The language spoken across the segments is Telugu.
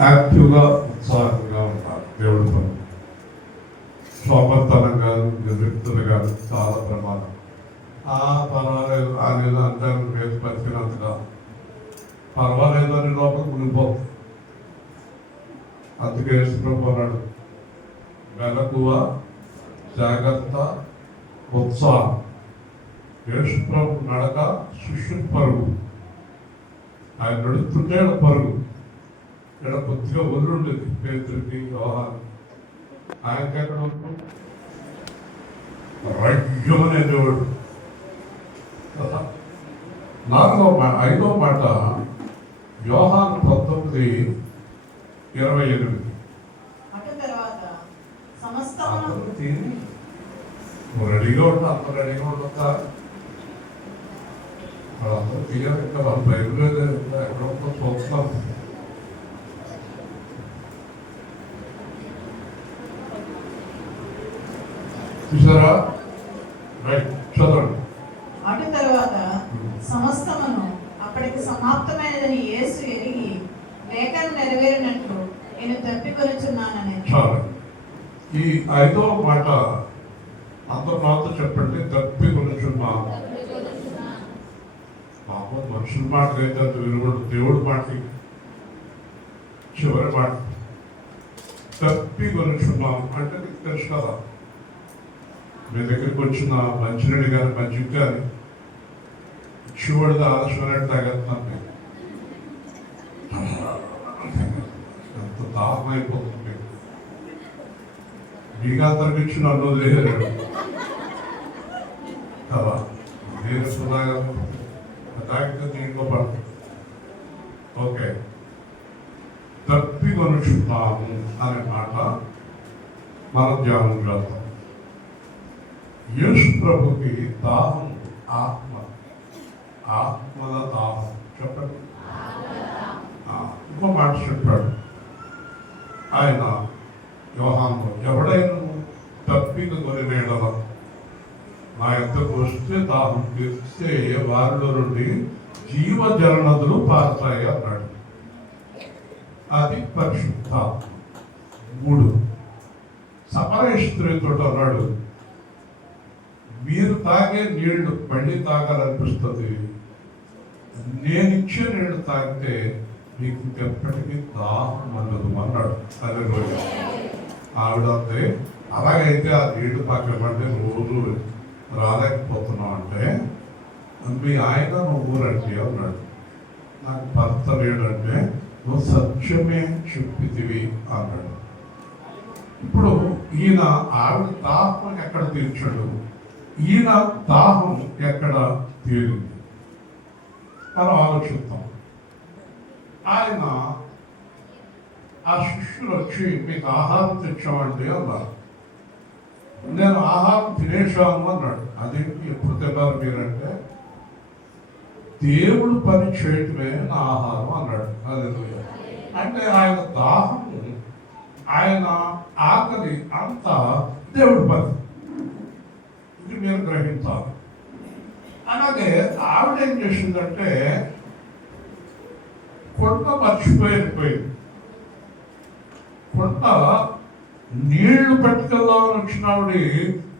యాక్టివ్గా ఉత్సాహంగా ఉంటారు. దేవుడి పని సోమర్తనంగా నిర్లిప్తులు కాదు, చాలా ప్రమాదం. పర్వాలేదు అనేది అంటే వేసి పరిచినంతగా పర్వాలేదు అని లోపల మునిగిపోతుంది. అందుకే యేసుప్రభు అన్నాడు, మెలకువ, జాగ్రత్త, ఉత్సాహం. యేసుప్రభు నడక శిష్యు పరుగు. ఆయన నడుస్తుంటే పరుగు. ఇక్కడ కొద్దిగా వదిలిండేది పేతురికి, యోహాను. ఆయనకి ఎక్కడ ఉంటుంది రజ్యమని అనేవాడు కదా. 5వ మాట యోహాను 19:28. నువ్వు రెడీగా ఉంటా, అంత రెడీగా ఉండొద్దా? వాళ్ళందరూ తీయాలి. ఇంకా వాళ్ళు బైబిల్ ఎక్కడో చూస్తున్నాం. చూసారా? రైట్, చదవండి. అటు తర్వాత సమస్తమును అప్పటికి సమాప్తమైనదని యేసు ఎరిగి లేఖను నెరవేరినట్లు నేను తప్పికొనుచున్నానని. చాలు. ఈ 5వ మాట అందరూ నాతో చెప్పండి, తప్పికొనుచున్నాను. పాపం మనుషుల మాట అయితే అంత విలువడు, దేవుడి మాటకి చివరి మాట తప్పికొనుచున్నాను అంటే నీకు తెలుసు కదా. మీ దగ్గరికి వచ్చిన మంచినీడు కానీ మంచిది కానీ శివుడిది ఆలస్యమైనట్టు తాగేస్తున్నాను. ఎంత దాహం అయిపోతుంది. మీకు అందరికి ఇచ్చి నన్ను వదిలేరు కదా. నేను తాగితే దీంట్లో పడుతుంది. ఓకే, తప్పికొనుచున్నాము అనే మాట మనం ధ్యానం చేద్దాం. యేసు ప్రభుకి దాహం ఆత్మల దాహం. చెప్పండి. ఇంకో మాట చెప్పాడు ఆయన యోహాను, ఎవడైనా తప్పిక కొనినేడల నా యొద్దకు వస్తే దాహం తీర్స్తే వారిలో నుండి జీవజల నదులు పారుతాయి అన్నాడు. అది పరిశుద్ధాత్మ. 3 సమరయ స్త్రీతో అన్నాడు, మీరు తాగే నీళ్లు మళ్ళీ తాగాలనిపిస్తుంది, నేను ఇచ్చే నీళ్లు తాగితే మీకు ఎప్పటికీ దాహం అన్నది అన్నాడు. అదే రోజు ఆవిడ అంతే, అలాగైతే ఆ నీళ్లు తాగమంటే రోజు రాలేకపోతున్నాం అంటే మీ ఆయన నువ్వు రండి అన్నాడు. నాకు భర్త లేడంటే నువ్వు సత్యమే చెప్పితివి అన్నాడు. ఇప్పుడు ఈయన ఆవిడ దాహం ఎక్కడ తీర్చాడు, ఈయన దాహం ఎక్కడ తీరింది మనం ఆలోచిస్తాం. ఆయన ఆ శిష్యులు వచ్చి మీకు ఆహారం తెచ్చామండి అన్నారు. నేను ఆహారం తినేశాను అన్నాడు. అదేంటి ఎప్పుడు తిన్నారు మీరంటే, దేవుడు పని చేయటమే నా ఆహారం అన్నాడు. అదే అంటే ఆయన దాహం, ఆయన ఆకలి అంతా దేవుడి పని. ఇది మీరు గ్రహించాలి. అలాగే ఆవిడ ఏం చేసిందంటే కొండ మర్చిపోయింది. కొండ నీళ్లు పట్టుకెళ్దామని వచ్చిన ఆవిడ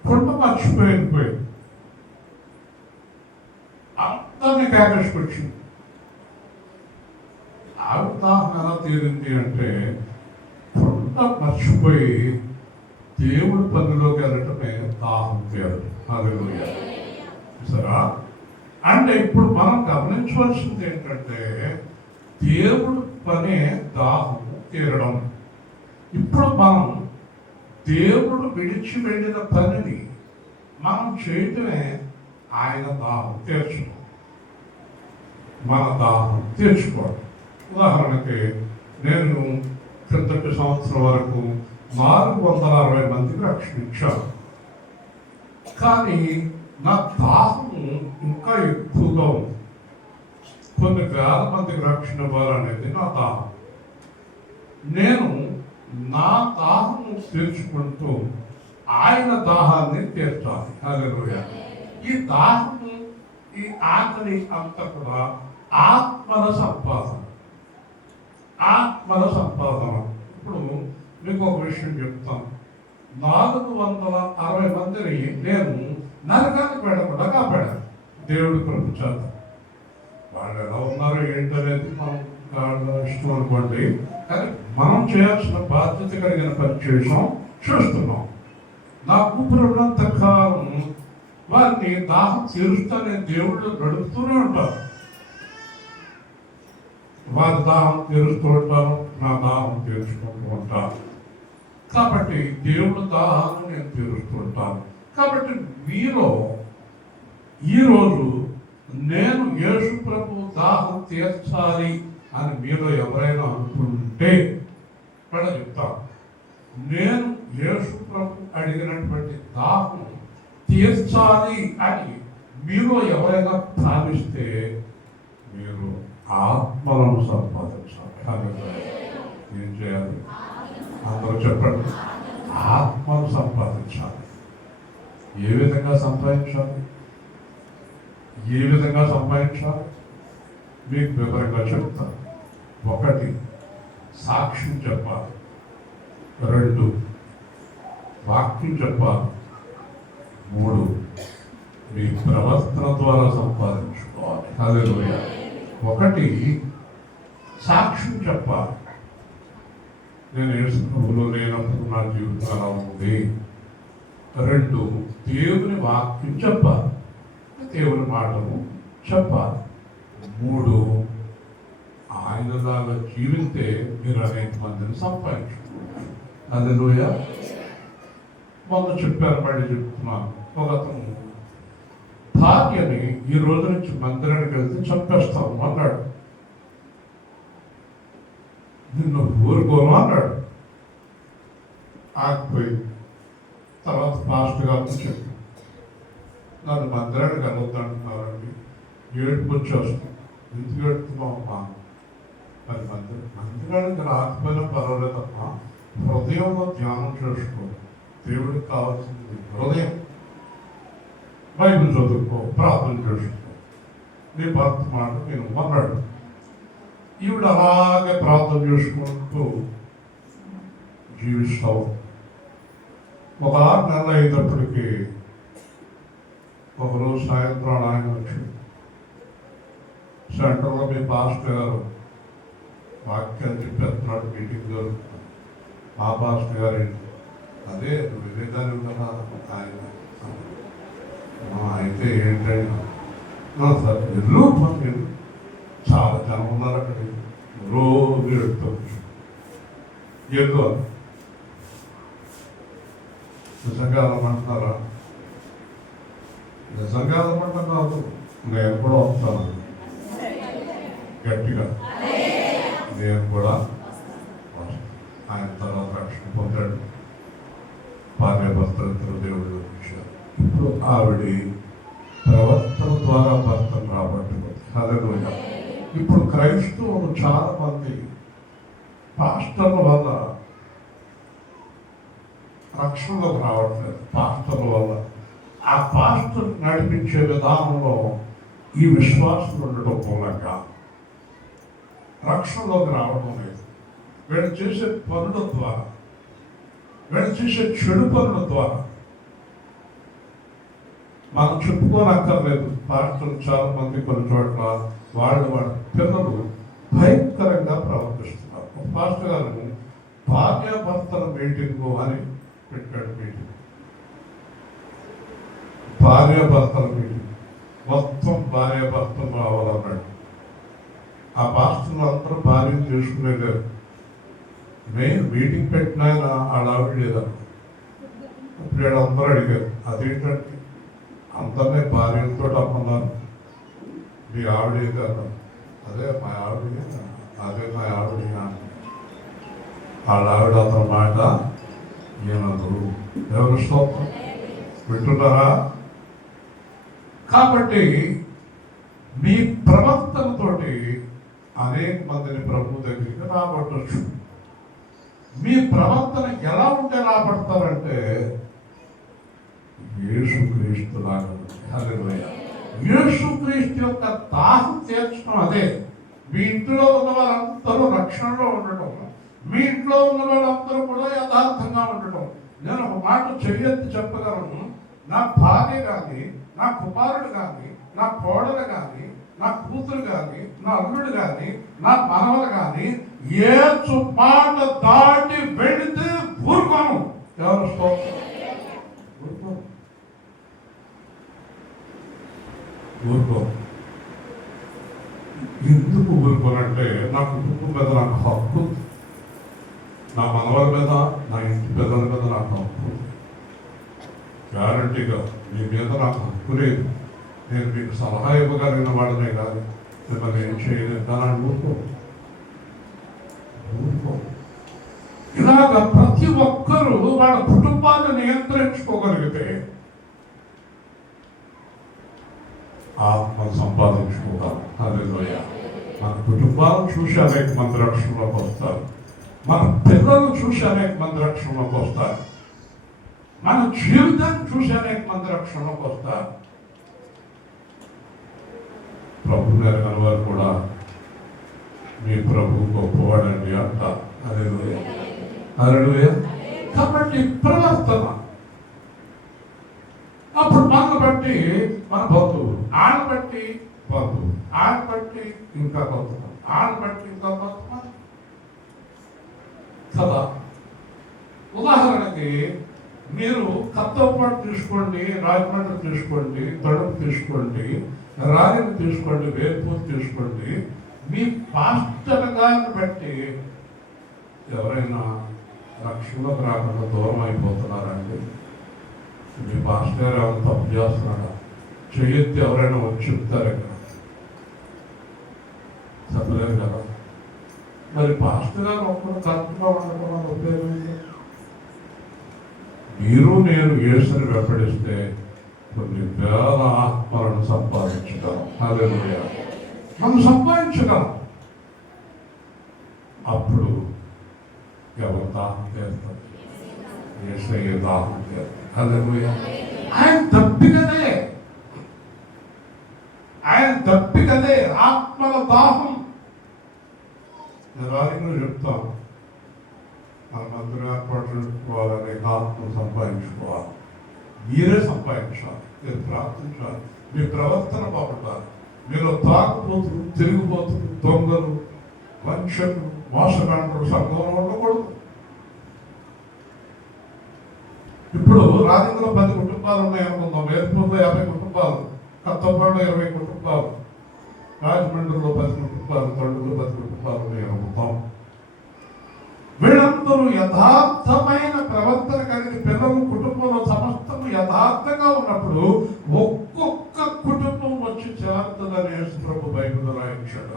కొండ మర్చిపోయింది. అందరినీ కేకసుకొచ్చింది. ఆవిడ దాహం ఎలా తీరింది అంటే కొండ మర్చిపోయి దేవుడి పనిలోకి వెళ్ళటమే దాహం తీరదు. హల్లెలూయా. సరే, అంటే ఇప్పుడు మనం గమనించవలసింది ఏంటంటే దేవుడి పనే దాహం తీరడం. ఇప్పుడు మనం దేవుడు విడిచి వెళ్ళిన పనిని మనం చేయటమే ఆయన దాహం తీర్చుకోవడం, మన దాహం తీర్చుకోవడం. ఉదాహరణకి నేను క్రిందటి సంవత్సరం వరకు 460 మందికి రక్షణ ఇచ్చాను. కానీ నా దాహం ఇంకా ఎక్కువగా ఉంది. కొన్ని వేల మందికి రక్షణ ఇవ్వాలనేది నా దాహం. నేను నా దాహం తీర్చుకుంటూ ఆయన దాహాన్ని తీర్చాలి. హల్లెలూయా. ఈ దాహం, ఈ ఆకలి అంతా కూడా ఆత్మల సంపాదన. ఆత్మల సంపాదన. ఇప్పుడు మీకు ఒక విషయం చెప్తాను. 460 మందిని నేను నరకానికి వెళ్ళకుండా కాపాడాను దేవుడి కృప చేత. వాళ్ళు ఎలా ఉన్నారో ఏంటనేది మనం ఇష్టం అనుకోండి, కానీ మనం చేయాల్సిన బాధ్యత కలిగిన పని చేస్తున్నాం. నా ఊపిరినంత కాలం వారిని దాహం తీరుస్తానే దేవుళ్ళు నడుపుతూనే ఉంటారు. వారి దాహం తీరుస్తూ ఉంటారు, నా దాహం తీర్చుకుంటూ ఉంటారు. కాబట్టి దేవుడు దాహాన్ని నేను తీరుస్తూ ఉంటాను. కాబట్టి మీలో ఈరోజు నేను యేసు ప్రభు దాహం తీర్చాలి అని మీలో ఎవరైనా అనుకుంటే ఇక్కడ చెప్తాను, నేను యేసు ప్రభు అడిగినటువంటి దాహం తీర్చాలి అని మీలో ఎవరైనా భావిస్తే మీరు ఆత్మలను సంపాదించాలి. కాబట్టి ఏం చేయాలి? అందరూ చెప్పండి. ఆత్మను సంపాదించాలి. ఏ విధంగా సంపాదించాలి? మీకు వివరంగా చెప్తాను. 1, సాక్ష్యం చెప్పాలి. 2, వాక్యం చెప్పాలి. 3, మీ ప్రవర్తన ద్వారా సంపాదించుకోవాలి. హల్లెలూయా. 1, సాక్ష్యం చెప్పాలి. నేను యేసు ప్రభువులో లేనప్పుడు నా జీవితం ఎలా ఉంది. 2, దేవుని వాక్యం చెప్పాలి, దేవుని మాటలు చెప్పాలి. 3, ఆయనలాగా జీవితే మీరు అనేక మందిని సంపాదించుకోవాలి. హల్లెలూయా. మొన్న చెప్పారు, మళ్ళీ చెప్తున్నాను. ఒక అతను భార్యని ఈ రోజు నుంచి మందిరానికి వెళ్తే చంపేస్తాను అన్నాడు. నిన్ను ఊరుకోను అన్నాడు. ఆగిపోయి తర్వాత పాస్టర్ గారిని చెప్పి, నన్ను మందిరానికి వెళ్ళొద్దంటున్నారండి, ఏడుపు వచ్చేస్తుంది. ఎందుకు ఏడుతున్నావు అమ్మా? మరి మందిరానికి రాకపోయినా పర్వాలేదమ్మా, హృదయంలో ధ్యానం చేసుకో. దేవుడికి కావాల్సింది హృదయం. బైబిల్ చదువుకో, ప్రార్థన చేసుకో, నీ భర్త మాట నేను అన్నాడు. ఈవిడ అలాగే ప్రార్థన చేసుకుంటూ జీవిస్తావు. ఒక 6 నెలలు అయ్యేటప్పటికి ఒకరోజు సాయంత్రం ఆయన వచ్చి, సెంటర్లో మీ పాస్టర్ గారు వాక్యాలు చెప్పేస్తున్నాడు, మీటింగ్ జరుగుతుంది. ఆ పాస్టర్ గారు ఏంటి? అదే నువ్వు వివేకాన్ని కదా ఆయన. అయితే ఏంటంటే సార్ ఎన్నో పనులు, చాలా జనం ఉన్నారు అక్కడ, రోజు ఎడుతుంది. ఏదో నిజంగా అలమంటున్నారా? నిజంగా అలమంటున్నారు. నేను కూడా వస్తాను గట్టిగా, నేను కూడా వస్తాను. ఆయన తర్వాత రక్షణ పొందాడు. భార్య భర్తలిద్దరు దేవుడు వచ్చారు. ఇప్పుడు ఆవిడ ప్రవర్తన ద్వారా భర్తను రాబట్టుకుంది. హల్లెలూయా. ఇప్పుడు క్రైస్తవులు చాలా మంది పాస్టర్ల వల్ల రక్షణలోకి రావట్లేదు. పాస్టర్ల వల్ల ఆ పాస్టర్ నడిపించే విధానంలో ఈ విశ్వాసం ఉండటం మూలంగా రక్షణలోకి రావడం లేదు. వీళ్ళు చేసే పనుల ద్వారా, వీళ్ళు చేసే చెడు పనుల ద్వారా మనం చెప్పుకోనక్కర్లేదు. పాస్టర్లు చాలా మంది కొన్ని చోట్ల వాళ్ళ పిల్లలు భయంకరంగా ప్రవర్తిస్తున్నారు. ఒక పాస్టర్ గారు భార్యాభర్తల మీటింగ్ అని పెట్టాడు. భార్యాభర్తల మీటింగ్, మొత్తం భార్యాభర్తలు రావాలన్నాడు. ఆ పాస్టర్లు అందరూ భార్యను చేసుకునేలేరు. నేను మీటింగ్ పెట్టిన ఆయన ఆవిడ లేదా? ఇప్పుడు అందరూ అడిగారు, అదేంటంటే అందరినీ భార్యలతో అమ్మన్నారు, మీ ఆవిడ కదా? అదే మా ఆవిడ, అదే మా ఆవిడ. వాళ్ళ ఆవిడ అతని మాట ఏమదు. ఎవరు స్తోత్రం వింటున్నారా? కాబట్టి మీ ప్రవర్తనతోటి అనేక మందిని ప్రభు దగ్గరికి రాబట్టచ్చు. మీ ప్రవర్తన ఎలా ఉంటే రాబడతారంటే యేసుక్రీస్తు లాగా. హల్లెలూయా. యేసుక్రీస్తు యొక్క దాహం తీర్చడం అదే. మీ ఇంట్లో ఉన్న వాళ్ళందరూ రక్షణలో ఉండటం, మీ ఇంట్లో ఉన్న వాళ్ళందరూ కూడా యథార్థంగా ఉండటం. నేను ఒక మాట చెయ్యొద్దు చెప్పగలను, నా భార్య కానీ, నా కుమారుడు కానీ, నా కోడలు కానీ, నా కూతురు కానీ, నా అల్లుడు కానీ, నా మనవలు కానీ ఏ మాట దాటి వెళితే ఊరుకోను. ఎవరు ఊరుకో. ఎందుకు ఊరుకోనంటే నా కుటుంబం మీద నాకు హక్కు, నా మనవల మీద, నా ఇంటి పెద్దల మీద నాకు హక్కు. గ్యారంటీగా మీ మీద నాకు హక్కు లేదు. నేను మీకు సలహా ఇవ్వగలిగిన వాడినే కాదు, మిమ్మల్ని ఏం చేయలేదు. దాన్ని ఊరుకో. ఇలాగ ప్రతి ఒక్కరూ వాళ్ళ కుటుంబాన్ని నియంత్రించుకోగలిగితే ఆత్మను సంపాదించుకుంటారు. హల్లెలూయా. మన కుటుంబాలను చూసి అనేక మంది రక్షణలోకి వస్తారు, మన పిల్లలను చూసి అనేక మంది రక్షణలోకి వస్తారు, మన జీవితాన్ని చూసి అనేక మంది రక్షణలోకి వస్తారు. ప్రభు నెరగిన వారు కూడా మీ ప్రభు గొప్పవాడండి అంటారు. హల్లెలూయా. హల్లెలూయా. కాబట్టి ప్రవర్తన అప్పుడు మనల్ని బట్టి మన బంధువులు, ఆడ బట్టి బంధువులు, ఆడ బట్టి ఇంకా కొంతమంది, ఆడ బట్టి ఇంకా కొంతమంది కదా. ఉదాహరణకి మీరు కత్తపాటు తీసుకోండి, రాజమండ్రి తీసుకోండి, తడుపు తీసుకోండి, రాగిని తీసుకోండి, వేర్పూర్ తీసుకోండి. మీ పాస్టర్ గారిని బట్టి ఎవరైనా రక్షణలోకి రాకుండా దూరం అయిపోతున్నారండి. మీ పాస్టర్ గారు ఏమైనా తప్పు చేస్తున్నాడా? చెయ్యొద్దు. ఎవరైనా వచ్చి చెప్తారు ఇక్కడ, చెప్పలేరు కదా. మరి పాస్టర్ గారు ఒక్కరు కరెక్ట్గా ఉండడం ఉపయోగం. మీరు నేను యేసుని వెంబడిస్తే కొన్ని వేల ఆత్మలను సంపాదించగలం. హల్లెలూయా. మనం సంపాదించగలం. అప్పుడు ఎవరు దాహం చేస్తారు? యేసయ్య దాహం చేస్తారు. హల్లెలూయా. ఆయన దప్పికదే, ఆయన దప్పికదే ఆత్మల దాహం. నేను చెప్తాం, మనమందరూ ఏర్పాటు చేసుకోవాలని ఆత్మను సంపాదించుకోవాలి. మీరే సంపాదించాలి, మీరు ప్రార్థించాలి, మీ ప్రవర్తన బాగుండాలి. మీరు తాగుబోతులు, తిరిగిపోతులు, దొంగలు, వంచకులు, మోసగాంటలు సంఘంలో ఉండకూడదు. ఇప్పుడు రాజంలో 10 కుటుంబాలు ఉన్నాయనుకుందాం, వేర్పూర్లో 50 కుటుంబాలు, కత్తపాడులో 20 కుటుంబాలు, రాజమండ్రిలో 10 కుటుంబాలు, తొండూరులో 10 కుటుంబాలు ఉన్నాయనుకుందాం. వీళ్ళందరూ యథార్థమైన ప్రవర్తన కలిగి పిల్లలు కుటుంబంలో సమస్తము యథార్థంగా ఉన్నప్పుడు ఒక్కొక్క కుటుంబం వచ్చి చేరుతుందని యేసు ప్రభు బైబిల్లో రాయించాడు.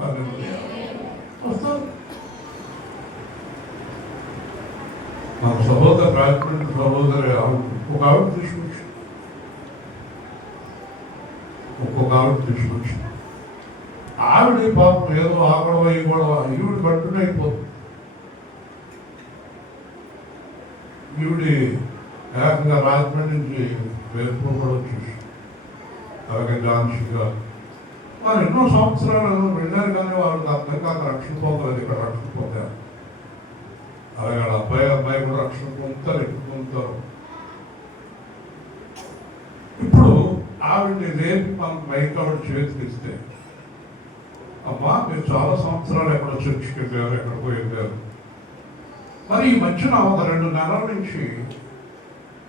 నా సహోదరు రాజమండ్రి సహోదరి ఒక్కొక్క ఆవిడ తీసుకొచ్చి ఆవిడ పాపం ఏదో ఆగడవ ఈ గొడవ ఈవిడ కట్టునే అయిపోతుంది. ఈవిడి ఏకంగా రాజమండ్రి నుంచి వేర్పూర్ కూడా వచ్చేసి అలాగే ఝాన్సీగా వారు ఎన్నో సంవత్సరాలు వెళ్ళారు, కానీ వాళ్ళకి అర్థం కాక రక్షణ పొందలేదు. ఇక్కడ రక్షణ పొందారు. అలాగే అబ్బాయి కూడా రక్షణ పొందుతారు, ఎక్కువ పొందుతారు. ఇప్పుడు ఆవిడ్ని రేపు మనకు బైక్ ఆవిడ చేతికి ఇస్తే, అమ్మా మీరు చాలా సంవత్సరాలు ఎక్కడ చర్చికి వెళ్ళారు, ఎక్కడికో వెళ్ళారు, మరి ఈ మధ్యన ఒక 2 నెలల నుంచి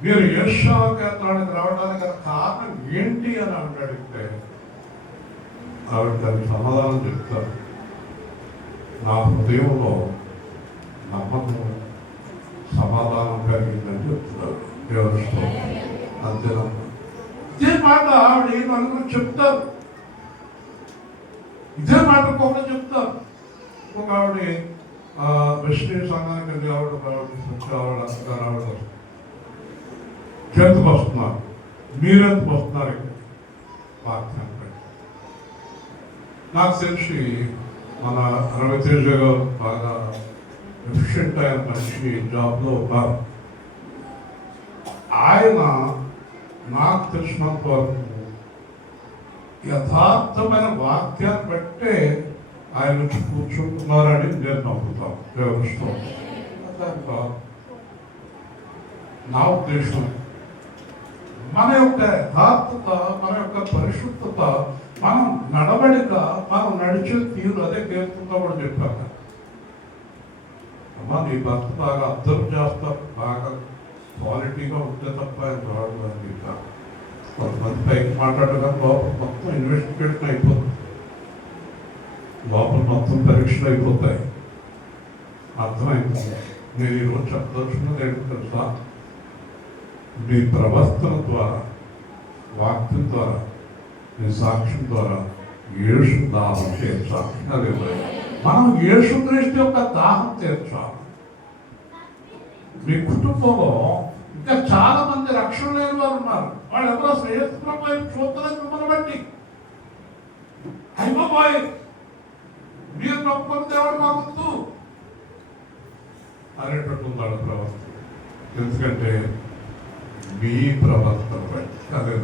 మీరు యెషయా కేంద్రానికి రావడానికి కారణం ఏంటి అని అడిగితే ఆవిడ దానికి సమాధానం చెప్తారు. నా హృదయంలో నమ్మకం, సమాధానం కలిగిందని చెప్తున్నారు. ఎవరితో అంతేనమ్మా. ఇదే మాట ఆవిడ నలుగురు చెప్తారు, ఇదే మాట ఒకరు చెప్తారు. ఒక ఆవిడ వెస్ట్రీ సంఘానికి వెళ్ళి ఆవిడ చేతికి వస్తున్నారు. మీరెందుకు వస్తున్నారు? నాకు తెలిసి మన రవితేజ గారు బాగా ఎఫిషియెంట్ అయిన మనిషి జాబ్లో ఉన్నారు. ఆయన నాకు తెలిసినంత వరకు యథార్థమైన వాక్యాన్ని బట్టే ఆయన వచ్చి కూర్చుంటున్నారని నేను నమ్ముతాను. వ్యవస్థ నా ఉద్దేశం మన యొక్క యథార్థత, మన యొక్క పరిశుద్ధత, మనం నడవడిక, మనం నడిచే తీరు, అదే కీర్తనలో కూడా చెప్పాను. అమ్మా నీ భర్త బాగా అబ్జర్వ్ చేస్తారు, బాగా క్వాలిటీగా ఉంటే తప్ప ఆయన రాడు అని చెప్పారు. కొంతమంది పైకి మాట్లాడగా లోపల మొత్తం ఇన్వెస్టిగేషన్ అయిపోతుంది, లోపల మొత్తం పరీక్షలు అయిపోతాయి. అర్థమైపోతుంది. నేను ఈరోజు చెప్పదలుచుకున్నది ఏంటో తెలుసా, మీ ప్రవర్తన ద్వారా, వాక్యం ద్వారా, మీ సాక్ష్యం ద్వారా యేసు దాహం తీర్చాలి. అదే మనం యేసుక్రీస్తు యొక్క దాహం తీర్చాలి. మీ కుటుంబంలో ఇంకా చాలా మంది రక్షణ లేని వారు ఉన్నారు. వాళ్ళు ఎవరో శ్రేయస్సులో చూస్తలేదు మిమ్మల్ని బట్టి. అయిపోయి మీరు నొప్పుకొని దేవుడు మాకు అనేటట్టు వాళ్ళ ప్రవర్తన. ఎందుకంటే మీ ప్రవర్తన బట్టి, అదే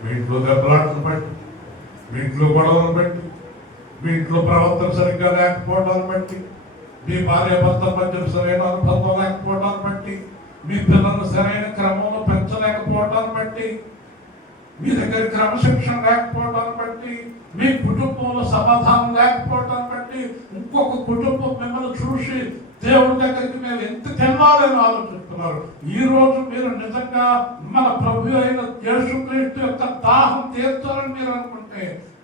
మీ ఇంట్లో దెబ్బలాటను బట్టి, మీ ఇంట్లో గొడవలను బట్టి, మీ ఇంట్లో ప్రవర్తన సరిగ్గా లేకపోవడాన్ని బట్టి, మీ భార్య భర్త మధ్య సరైన అనుబంధం లేకపోవడాన్ని బట్టి, మీ పిల్లలను సరైన క్రమంలో పెంచలేకపోవడాన్ని బట్టి, మీ దగ్గర క్రమశిక్షణ లేకపోవడాన్ని బట్టి, మీ కుటుంబంలో సమాధానం లేకపోవడాన్ని బట్టి, ఇంకొక కుటుంబం మిమ్మల్ని చూసి దేవుడి దగ్గరికి మేము ఎంత తెల్లాలని ఆలోచిస్తున్నారు. ఈ రోజు మీరు నిజంగా మన ప్రభు అయిన యేసుక్రీస్తు యొక్క దాహం తీర్చాలని మీరు అనుకుంటే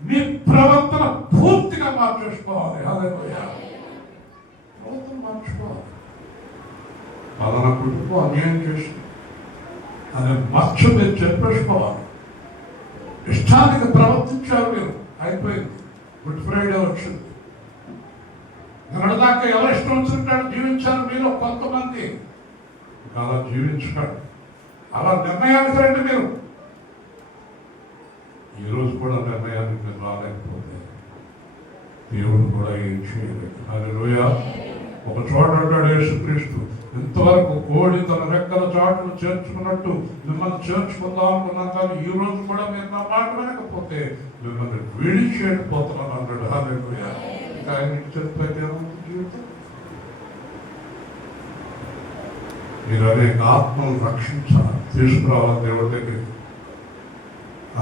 మీ ప్రవర్తన పూర్తిగా మార్చేసుకోవాలి. హల్లెలూయా. ప్రవర్తన మార్చుకోవాలి. పలానా కుటుంబం అన్యాయం చేసి అనే మచ్చ మీరు చెప్పేసుకోవాలి. ఇష్టానికి ప్రవర్తించారు మీరు, అయిపోయింది. గుడ్ ఫ్రైడే వచ్చింది. నిన్నటిదాకా ఎవరు ఇష్టం వచ్చినట్టు జీవించారు మీలో కొంతమంది. అలా జీవించకండి, అలా నిర్ణయానికి రండి. మీరు ఈరోజు కూడా నిర్ణయానికి మీరు రాలేకపోతే దేవుడు కూడా ఏం చేయలేదు. హల్లెలూయా. ఒక చోట అంటాడు యేసుక్రీస్తు, ఇంతవరకు కోడి తన రెక్కల చాటును చేర్చుకున్నట్టు మిమ్మల్ని చేర్చుకుందాం అనుకున్నాం, కానీ ఈ రోజు కూడా మీరు నా మాట వినకపోతే మిమ్మల్ని విడిచేయకపోతున్నాను అన్నాడు. హల్లెలూయా. ఆయన చెప్పేది జీవితం. మీరు అనేక ఆత్మను రక్షించాలి, తీసుకురావాలి దేవుడి దగ్గరికి.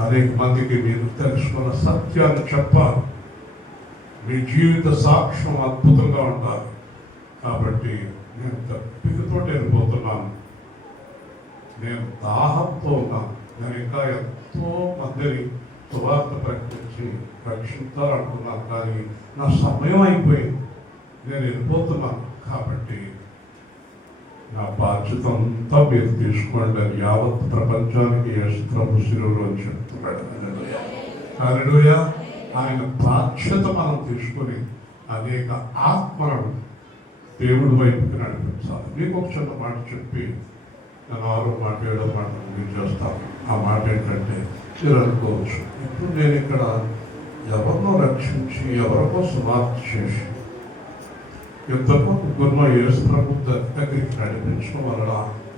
అనేక మందికి మీరు తెలుసుకున్న సత్యాన్ని చెప్పాలి. మీ జీవిత సాక్ష్యం అద్భుతంగా ఉండాలి. కాబట్టి నేను తప్పికతో వెళ్ళిపోతున్నాను, నేను దాహంతో ఉన్నాను. నేను ఇంకా ఎంతో మందిని సువార్త ప్రకటించి రక్షించాలనుకున్నాను, కానీ నా సమయం అయిపోయింది, నేను వెళ్ళిపోతున్నాను. కాబట్టి నా బాధ్యత అంతా మీరు తీసుకోండి అని యావత్ ప్రపంచానికి యేసు ప్రభు శిలువలో చెప్తున్నాడు. హల్లెలూయా. ఆయన బాధ్యత మనం తీసుకొని అనేక ఆత్మలను దేవుడి వైపుకి నడిపించాలి. మీకు ఒక చిన్న మాట చెప్పి నేను 6వ మాట 7వ మాట మీరు చేస్తాను. ఆ మాట ఏంటంటే, మీరు అనుకోవచ్చు, ఇప్పుడు నేను ఇక్కడ ఎవరినో రక్షించి ఎవరికో సువార్త చేసి ఎంతకో ముగ్గురులో యేసు ప్రభు దగ్గరికి నడిపించడం వలన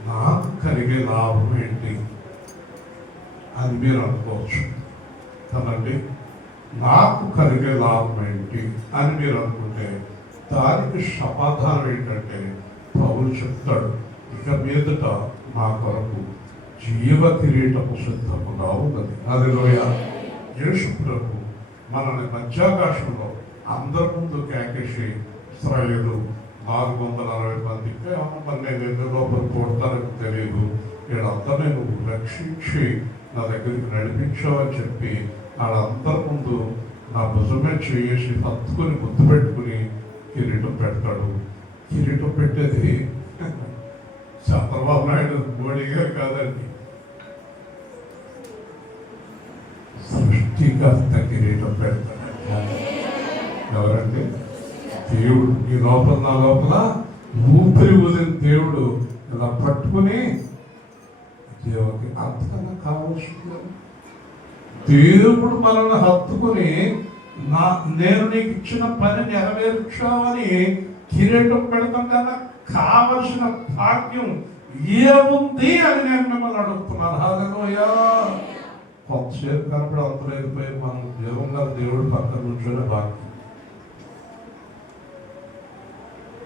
నాకు కలిగే లాభం ఏంటి అని మీరు అనుకోవచ్చు కదండి. నాకు కలిగే లాభం ఏంటి అని మీరు అనుకుంటే దానికి సమాధానం ఏంటంటే, పౌలు చెప్తాడు, ఇక మీదట నా కొరకు జీవ కిరీటము సిద్ధముగా ఉన్నది. హల్లెలూయా. యేసు ప్రభు మనల్ని మధ్యాకాశంలో అందరి ముందు కేకేసి ఇశ్రాయేలు 460 మందికి నేను లోపల కొడతానని తెలియదు, వీళ్ళందరినీ నువ్వు రక్షించి నా దగ్గరికి నడిపించావని చెప్పి వాళ్ళందరి ముందు నా భుజమే చేసి హత్తుకుని ముద్దు పెట్టుకుని కిరీటం పెడతాడు. కిరీటం పెట్టేది చంద్రబాబు నాయుడు మోడీ గారు కాదండి, సృష్టికర్త కిరీటం పెడతాడు. ఎవరండి? దేవుడు. ఈ లోపల నా లోపల ఊపిరి వదిలిన దేవుడు ఇలా పట్టుకుని దేవుడికి అంతకన్నా కావాల్సింది. దేవుడు మనల్ని హత్తుకుని నేను నీకు ఇచ్చిన పని నెరవేర్చావని కిరీటం పెడతాం కన్నా కావలసిన భాగ్యం ఏముంది అని నేను మిమ్మల్ని అడుగుతున్నాను. హల్లెలూయా. కొంతసేపు కనపడి అంతలేకపోయి మనం జీవంగా దేవుడు పక్కన కూర్చొని భాగ్యం.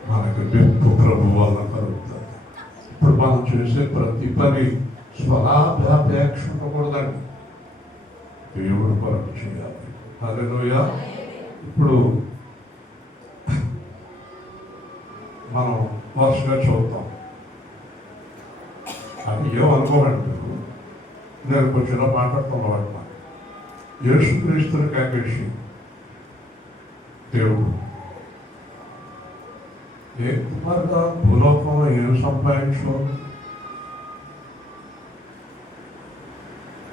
మనకు మెప్పు ప్రభు వల్ల కలుగుతుంది. ఇప్పుడు మనం చేసే ప్రతి పని స్వలాభాపేక్ష ఉండకూడదండి, దేవుడు కొరకు చేయాలి. హల్లెలూయా. ఇప్పుడు మనం వరుసగా చూద్దాం. అది ఏమనుకోమంటే నేను కొంచెం మాట్లాడుతున్నవాడు. యేసుక్రీస్తుని కాకేసి దేవుడు ఏ కుమారుగా భూలోకంలో ఏం సంపాదించు?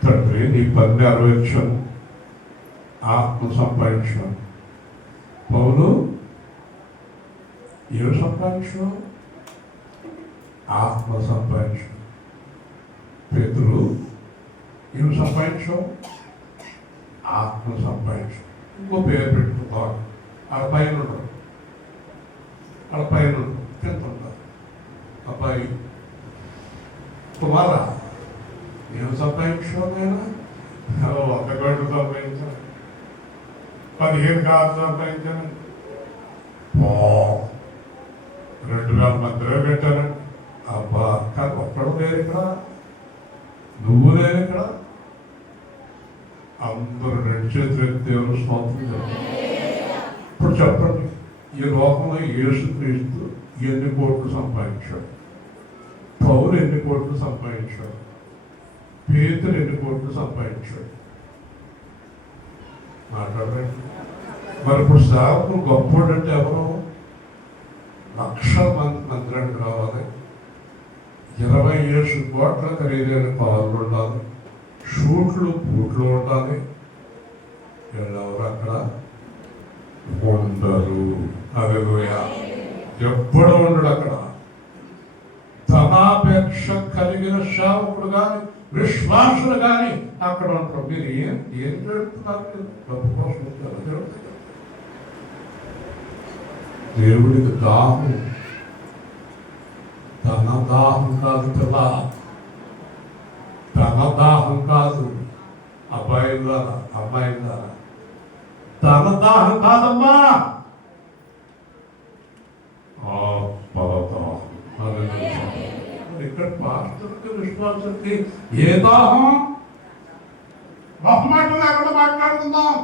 తండ్రి నీ పని నెరవేర్చాను, ఆత్మ సంపాదించాను. పౌలు ఏం సంపాదించు? ఆత్మ సంపాదించు. పేతురు ఏం సంపాదించు? ఆత్మ సంపాదించు. ఇంకో పేరు పెట్టుకుంటారు. ఆడ పైన ఉండరు, ఆడ పైన ఉండరు, కింద ఉంటారు. అబ్బాయి కుమారా ఏం సంపాదించావు? నేను ఒక గంట సంపాదించాను, 15 కార్లు సంపాదించాను, 2000 మందిలో పెట్టాను. అబ్బా, కానీ ఒక్కడు లేరు ఇక్కడ, నువ్వు లేరు ఇక్కడ. అందరూ 2 చేతులు ఎత్తి దేవుని స్తోత్రం చెప్పండి. ఇప్పుడు చెప్పండి, ఈ లోకంలో యేసుక్రీస్తు ఎన్ని కోట్లు సంపాదించాడు? పౌలు ఎన్ని కోట్లు సంపాదించాడు? పేతురు ఎన్ని కోట్లు సంపాదించాడు? మాట్లాడండి. మరి ఇప్పుడు సేవకులు గొప్పోడు అంటే ఎవరు? 1,00,000 మంది మందిరానికి రావాలి, 27 కోట్ల ఖరీదైన కార్లు ఉండాలి, షూట్లు బూట్లు ఉండాలి. ఎవరు అక్కడ ఉండరు. హల్లెలూయా. ఎప్పుడు ఉండడు అక్కడ. ధనాపేక్ష కలిగిన సేవకుడు కానీ విశ్వాసులు కానీ అక్కడ ఉంటారు. మీరు ఏం జరుగుతున్నారు? డబ్బు కోసం ఉంటారు. దేవుడికి దాహం, ధన దాహం కాదు పిల్ల, ధన దాహం కాదు. అబ్బాయి ద్వారా అమ్మాయి ద్వారా ధన దాహం కాదమ్మా, ఇక్కడ పాస్టర్కి విశ్వాసానికి ఏ దాహం? బహుమాట లేకుండా మాట్లాడుకుందాం.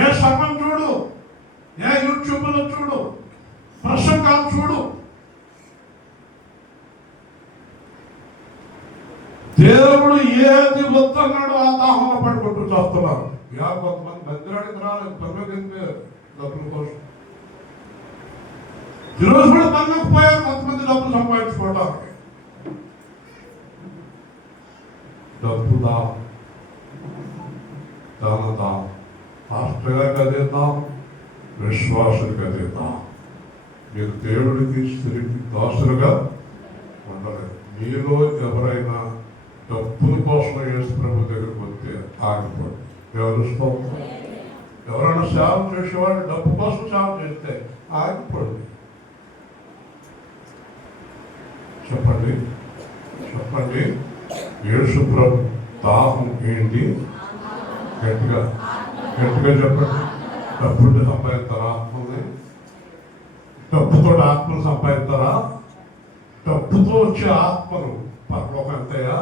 ఏ సభం చూడు, ఏ యూట్యూబ్లో చూడు, ప్రసంగాలు చూడు, దేవుడు ఏది వద్దన్నాడు ఆ దాహంలో పడుకుంటూ చేస్తున్నారు. కొంతమంది మందిరానికి రాలేదు, పర్వదింపే డబ్బుల కోసం. ఈరోజు కూడా పనులకు కొంతమంది డబ్బులు సంపాదించుకోవడానికి. డబ్బు దాహం, ధన దాహం. పాస్టర్ గారికి అదే దాహం, విశ్వాసులకు అదే దాహం. మీరు దేవుడికి స్త్రీకి దాసులుగా ఉండలేదు. మీలో ఎవరైనా డబ్బుల కోసం యేసు ప్రభు దగ్గరికి వస్తే ఆగిపోండి. ఎవరైనా సేవ చేసేవాళ్ళు డబ్బు కోసం సేవ చేస్తే ఆగిపోండి. చెప్పండి చెప్పండి, యేసు ప్రభు దాహం ఏంటి? గట్టిగా గట్టిగా చెప్పండి. డబ్బులు సంపాదిస్తారా? ఆత్మని డబ్బుతో ఆత్మను సంపాదిస్తారా? డబ్బుతో వచ్చే ఆత్మను పరలోకం అంతయా?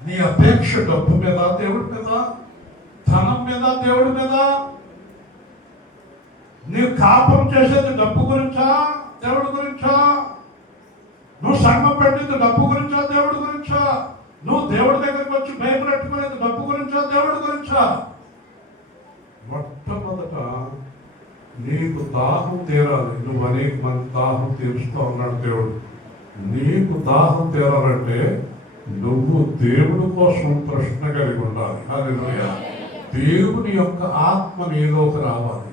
నీ అపేక్ష డబ్బు మీద, దేవుడి మీద, ధనం మీద, దేవుడి మీద? నీవు కాపం చేసేది డబ్బు గురించా, దేవుడి గురించా? నువ్వు సంఘం పెట్టేది డబ్బు గురించా, దేవుడి గురించా? నువ్వు దేవుడి దగ్గరికి వచ్చి బైబిల్ పెట్టుకునేది డబ్బు గురించా, దేవుడి గురించా? మొట్టమొదట నీకు దాహం తీరాలి. నువ్వు అనేక మంది దాహం తీరుస్తూ ఉన్నాడు దేవుడు. నీకు దాహం తీరాలంటే నువ్వు దేవుడి కోసం ప్రశ్న కలిగి ఉండాలి. హల్లెలూయా. దేవుని యొక్క ఆత్మ నీలోకి రావాలి.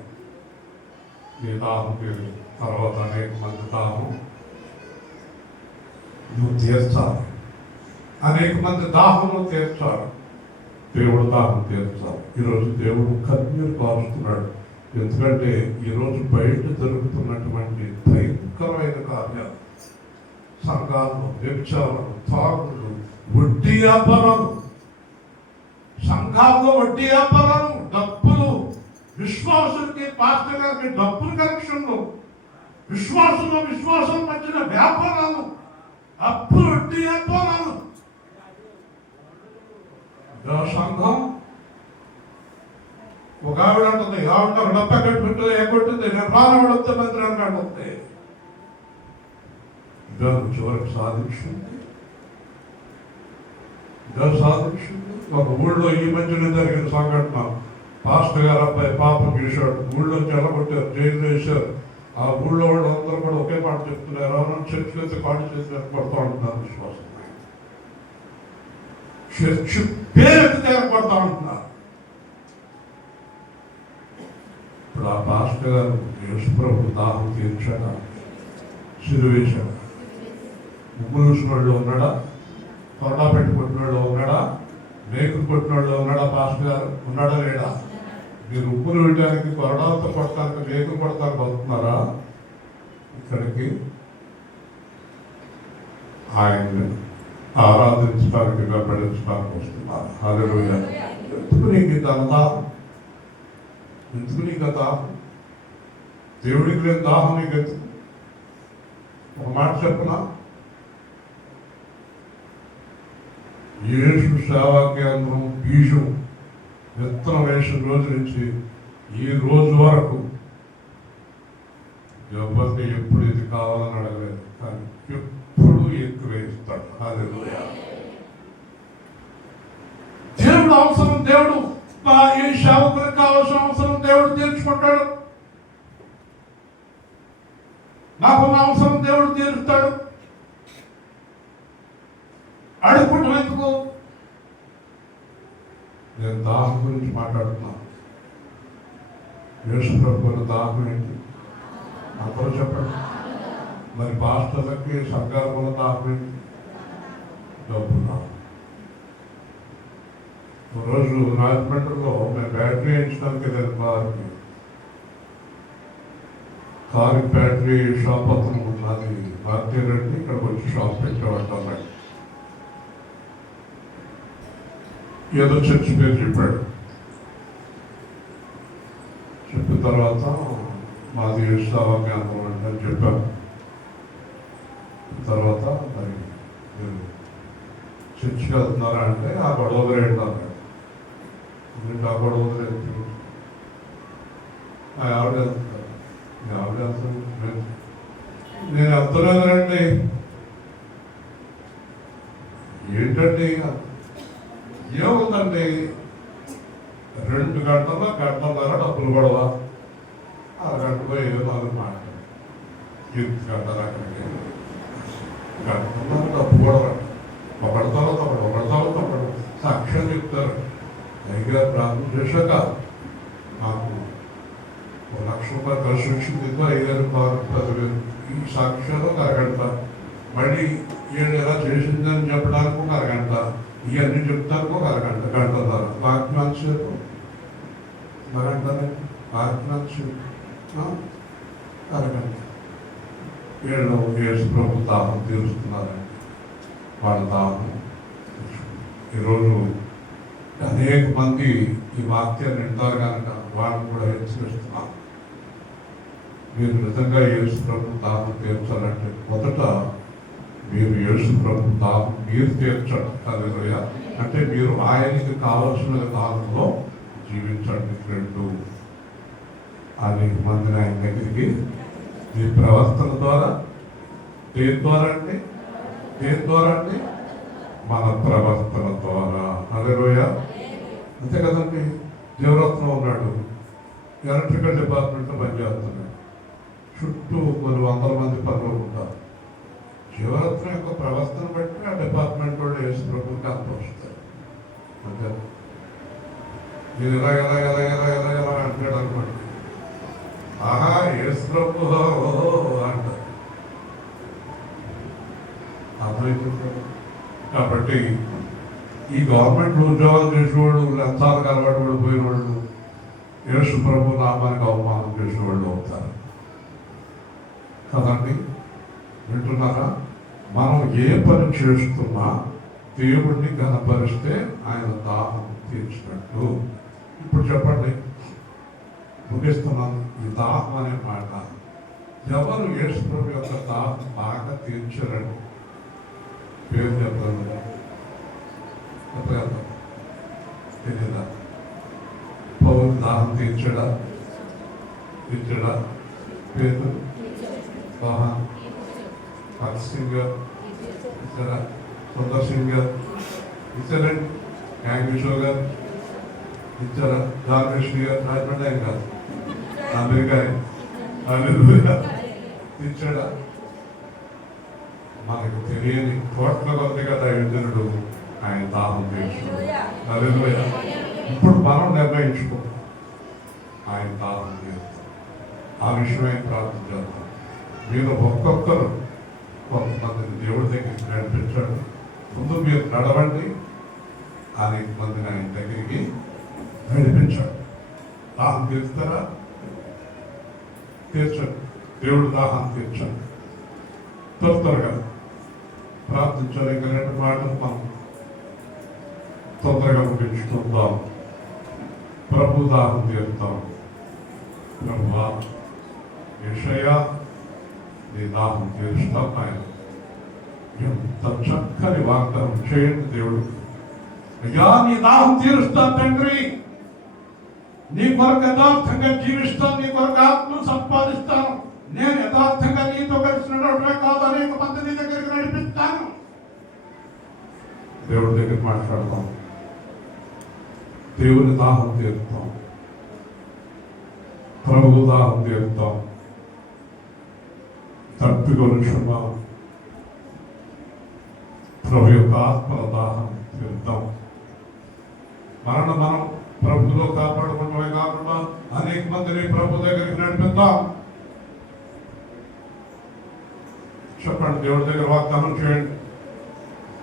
నీ దాహం తీరు తర్వాత అనేక మంది దాహం నువ్వు తీర్చాలి. అనేక మంది దాహము తీర్చాలి. దేవుడు దాహం తీర్చాలి. ఈరోజు దేవుడు కన్నీరు కారుస్తున్నాడు. ఎందుకంటే ఈరోజు బయట జరుగుతున్నటువంటి భయంకరమైన కార్యాలు, సంఘాల్లో వ్యభిచారాలు, తాగులు, వడ్డీ వ్యాపారాలు, సంఘాల్లో వడ్డీ వ్యాపారాలు, డబ్బులు, విశ్వాసులకి పాస్టర్ గారికి డబ్బులు కనెక్షన్లు, విశ్వాసంలో విశ్వాసం మధ్యన వ్యాపారాలు, అప్పు వడ్డీ వ్యాపారాలు. సంఘం ఒక ఆవిడ అంటుంది, ఆవిడ డబ్బా కట్టుకుంటుంది, ఎగ్గొట్టింది, నేను రానవడంతో మందిరానికి అంటుంది. దాన్ని చివరికి సాధించింది. ఒక ఊళ్ళో ఈ మధ్యన జరిగిన సంఘటన, పాస్టర్ గారు అబ్బాయి పాపం చేశాడు, ఊళ్ళో చెల్లగొట్టారు, జైలు వేశారు. ఆ ఊళ్ళో వాళ్ళు అందరూ కూడా ఒకే మాట చెప్తున్నారు, ఎవరైనా చర్చ్ అయితే కాళ్ళు చేసి కొడతా ఉంటున్నారు. విశ్వాసం చర్చ్ పేరెత్తి కొడతా ఉంటున్నారు. ఇప్పుడు ఆ పాస్టర్ గారు యేసుప్రభు దాహం తీర్చాడా? సిలువేశాడా? ముగ్గురు చూసిన వాళ్ళు ఉన్నాడా? కొరడా పెట్టుకుంటున్న వాళ్ళు ఉన్నాడా? మేకులు కొట్టిన వాళ్ళు ఉన్నాడా? పాస్టర్ గారు ఉన్నాడా లేడా? మీరు ఉప్పులు వేయడానికి, కొరడాలతో కొట్టడానికి, మేకులు కొడతానికి వస్తున్నారా ఇక్కడికి? ఆయన్ని ఆరాధించడానికి, వెంబడించడానికి వస్తున్నారు. హల్లెలూయా. ఎందుకు నీకు ఇంత దాహం? ఎందుకు నీకు దాహం? దేవుడికి లేని దాహం నీకు ఎందుకు? ఒక మాట చెప్పనా? యేసు సేవా కేంద్రం బీజం విత్తనం వేసిన రోజు నుంచి ఈ రోజు వరకు ఎవరికి ఎప్పుడు ఇది కావాలని అడగలేదు, కానీ ఎప్పుడు ఎక్కువ ఇస్తాడు. హల్లెలూయా. దేవుడు అవసరం, దేవుడు ఈ సేవకులకు కావాల్సిన అవసరం దేవుడు తీర్చుకుంటాడు. నాకున్న అవసరం దేవుడు తీరుస్తాడు. అడుగుకుంటాం ఎందుకు? నేను దాహం గురించి మాట్లాడుతున్నాను. యేసు ప్రభువుల దాహం ఏంటి? అందరూ చెప్పండి. మరి పాస్టర్లకి, సంఘాల దాహం ఏంటి? డబ్బు దాహం. ఒకరోజు రాజమండ్రిలో మేము బ్యాటరీ వేయించడానికి వెళ్ళాను. కారు బ్యాటరీ షాప్ అతను ఉన్నది భారతీయ రెడ్డి, ఇక్కడికి వచ్చి షాప్ పెట్టేవాళ్ళు. ఏదో చర్చ్ పేరు చెప్పాడు. చెప్పిన తర్వాత మాది సేవా కేంద్రం అని చెప్పాను. తర్వాత మరి మీరు చర్చికి వెళ్తున్నారా అంటే ఆ గొడవలు ఏంటన్నాడు. ఆ గొడవలు వెళ్తున్నాడు, ఆవిడ వెళ్తున్నారు, ఆవిడ వెళ్తున్నాడు, నేను వెళ్తున్నానండి. ఏంటండి ఏముందండి? 2 గంటన్నర డబ్బులు గొడవ, అరగంటలో ఏదో 4 మాటలు. గంటలు అక్కడికి గంటన్నర డబ్బు గొడవ. ఒకటితో సాక్ష్యం చెప్తారు. పైగా ప్రార్థన చేశాక నాకు 1 లక్ష రూపాయలు ఖర్చు వచ్చింది, 5,000 ఈ సాక్ష్యాలు 1 అరగంట, మళ్ళీ ఎలా చేసిందని చెప్పడానికి 1 అరగంట, ఇవన్నీ చెప్తాను 1 అరగంట, గంటన్నర. వాక్యాన్సేపు అరగంటనే, వాక్యాన్సేపు అరగంట. వీళ్ళు యేసు ప్రభు దాహం తీరుస్తున్నారండి. వాళ్ళ దాహం ఈరోజు అనేక మంది ఈ వాక్యాన్ని వింటారు కనుక వాళ్ళని కూడా హెచ్చరిస్తున్నాం. మీరు నిజంగా యేసు ప్రభు దాహం తీర్చాలంటే మొదట మీరు యేసు ప్రభు దాహం మీరు తీర్చండి. హల్లెలూయా. అంటే మీరు ఆయనకి కావలసిన దాహంలో జీవించండి. 2 అనేక మందిని ఆయన దగ్గరికి మీ ప్రవర్తన ద్వారా, దేని ద్వారా అంటే మన ప్రవర్తన ద్వారా. హల్లెలూయా. అంతే కదండి. దేవరత్నం ఉన్నాడు, ఎలక్ట్రికల్ డిపార్ట్మెంట్లో పనిచేస్తున్నాడు, చుట్టూ కొన్ని 100 మంది పనులు ఉంటారు. జీవరత్నం యొక్క ప్రవర్తన బట్టి ఆ డిపార్ట్మెంట్ వాళ్ళు యేసు ప్రభువుకి అంత వస్తారు. అంతే. మీరు ఎలా అంటాడు అనుకోండి, ఆహా యేసు ప్రభు అంటారు. అర్థమైపోతుంది. కాబట్టి ఈ గవర్నమెంట్ ఉద్యోగాలు చేసేవాళ్ళు, లంచాలకు అలవాటు పడిపోయిన వాళ్ళు యేసు ప్రభు నామానికి అవమానం చేసిన వాళ్ళు అవుతారు కదండి. వింటున్నారా? మనం ఏ పని చేస్తున్నా దేవుడిని ఘనపరిస్తే ఆయన దాహం తీర్చినట్టు. ఇప్పుడు చెప్పండి, ముగిస్తున్నాను. ఈ దాహం అనే మాట ఎవరు యేసు ప్రభు యొక్క దాహం బాగా తీర్చారండి? పేరు చెప్తాను కదా, చెప్పగలరా? తెలియదా? పౌరు దాహం తీర్చడా? పేరు వాహన్ భగత్ సింగ్ గారు ఇచ్చారా? సుందర్ సింగ్ గారు ఇచ్చారండి. యాంగ్ కిషోర్ గారు ఇచ్చారా? రామకృష్ణ గారు రాజమండ్రి ఆయన కాదు, అమెరికా ఇచ్చాడా? మనకు తెలియని కోట్ల కొద్దిగా దైవజనుడు ఆయన దాహం తీర్చాడు. ఇప్పుడు మనం నిర్ణయించుకో, ఆయన దాహం తీరుతాం. ఆ విషయమై ప్రార్థన చేద్దాం. మీరు ఒక్కొక్కరు కొంతమందిని దేవుడి దగ్గరికి నడిపించండి. ముందు మీరు నడవండి, అనేక మందిని ఆయన దగ్గరికి నడిపించండి. దాహం తీరుస్తారా? తీర్చండి. దేవుడు దాహం తీర్చండి. త్వరగా ప్రార్థించాలి. ఇంకా 2 మాటలు మనం తొందరగా ముగించుకుందాం. ప్రభు దాహం తీరుతాం. ప్రభువా, యేషయ్యా, నీ దాహం తీరుస్తాం. ఆయన ఎంత చక్కని వాగ్దానం చేయండి దేవుడు. అయ్యా, నీ దాహం తీరుస్తాను తండ్రి, నీ కొరకు యథార్థంగా జీవిస్తాను, నీ కొరకు ఆత్మను సంపాదిస్తాను, నేను యథార్థంగా నీతో కలిసి నడవడమే కాదు, అనేక మంది నీ దగ్గరికి నడిపిస్తాను. దేవుడి దగ్గర మాట్లాడతాం. దేవుని దాహం తీరుతాం. ప్రభు దాహం తీరుతాం. తప్పికొనుచున్నాం. ప్రభు యొక్క ఆత్మల దాహం తీరుతాం. మనం ప్రభులో కాపాడుకుంటమే కాకుండా అనేక మందిని ప్రభు దగ్గరికి నడిపిద్దాం. చెప్పండి, దేవుడి దగ్గర వాగ్దానం చేయండి.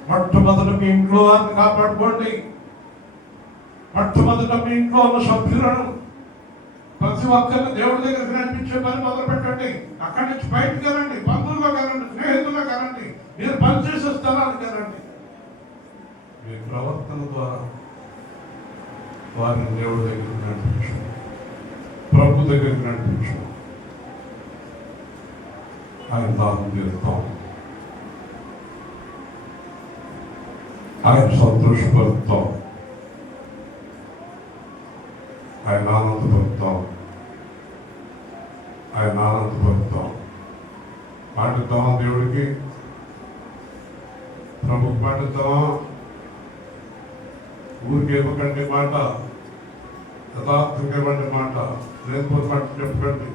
మొట్టమొదట మీ ఇంట్లో వారిని కాపాడుకోండి. మొట్టమొదట మీ ఇంట్లో ఉన్న సభ్యులను, ప్రతి ఒక్కరిని దేవుడి దగ్గరికి నడిపించే పని మొదలు పెట్టండి. అక్కడి నుంచి బయటకు వెళ్ళండి. బంధువుల్లో కలండి, స్నేహితుల్లో కలండి, మీరు పనిచేసే స్థలానికి కలండి. మీ ప్రవర్తన ద్వారా వారిని దేవుడి దగ్గరికి నడిపించు, ప్రభు దగ్గరికి నడిపించు. ఆయన దాహం తీరుతాం. ఆయన సంతోషపరుతాం. ఆయన ఆనందపరుతాం. ఆయన ఆనందపరుతాం. పాటిద్దాం దేవుడికి. ప్రభుకి పాటిద్దామా? ఊరికి ఇవ్వకండి మాట, యథార్థంగా ఇవ్వండి మాట, లేకపోతే మాట చెప్పండి.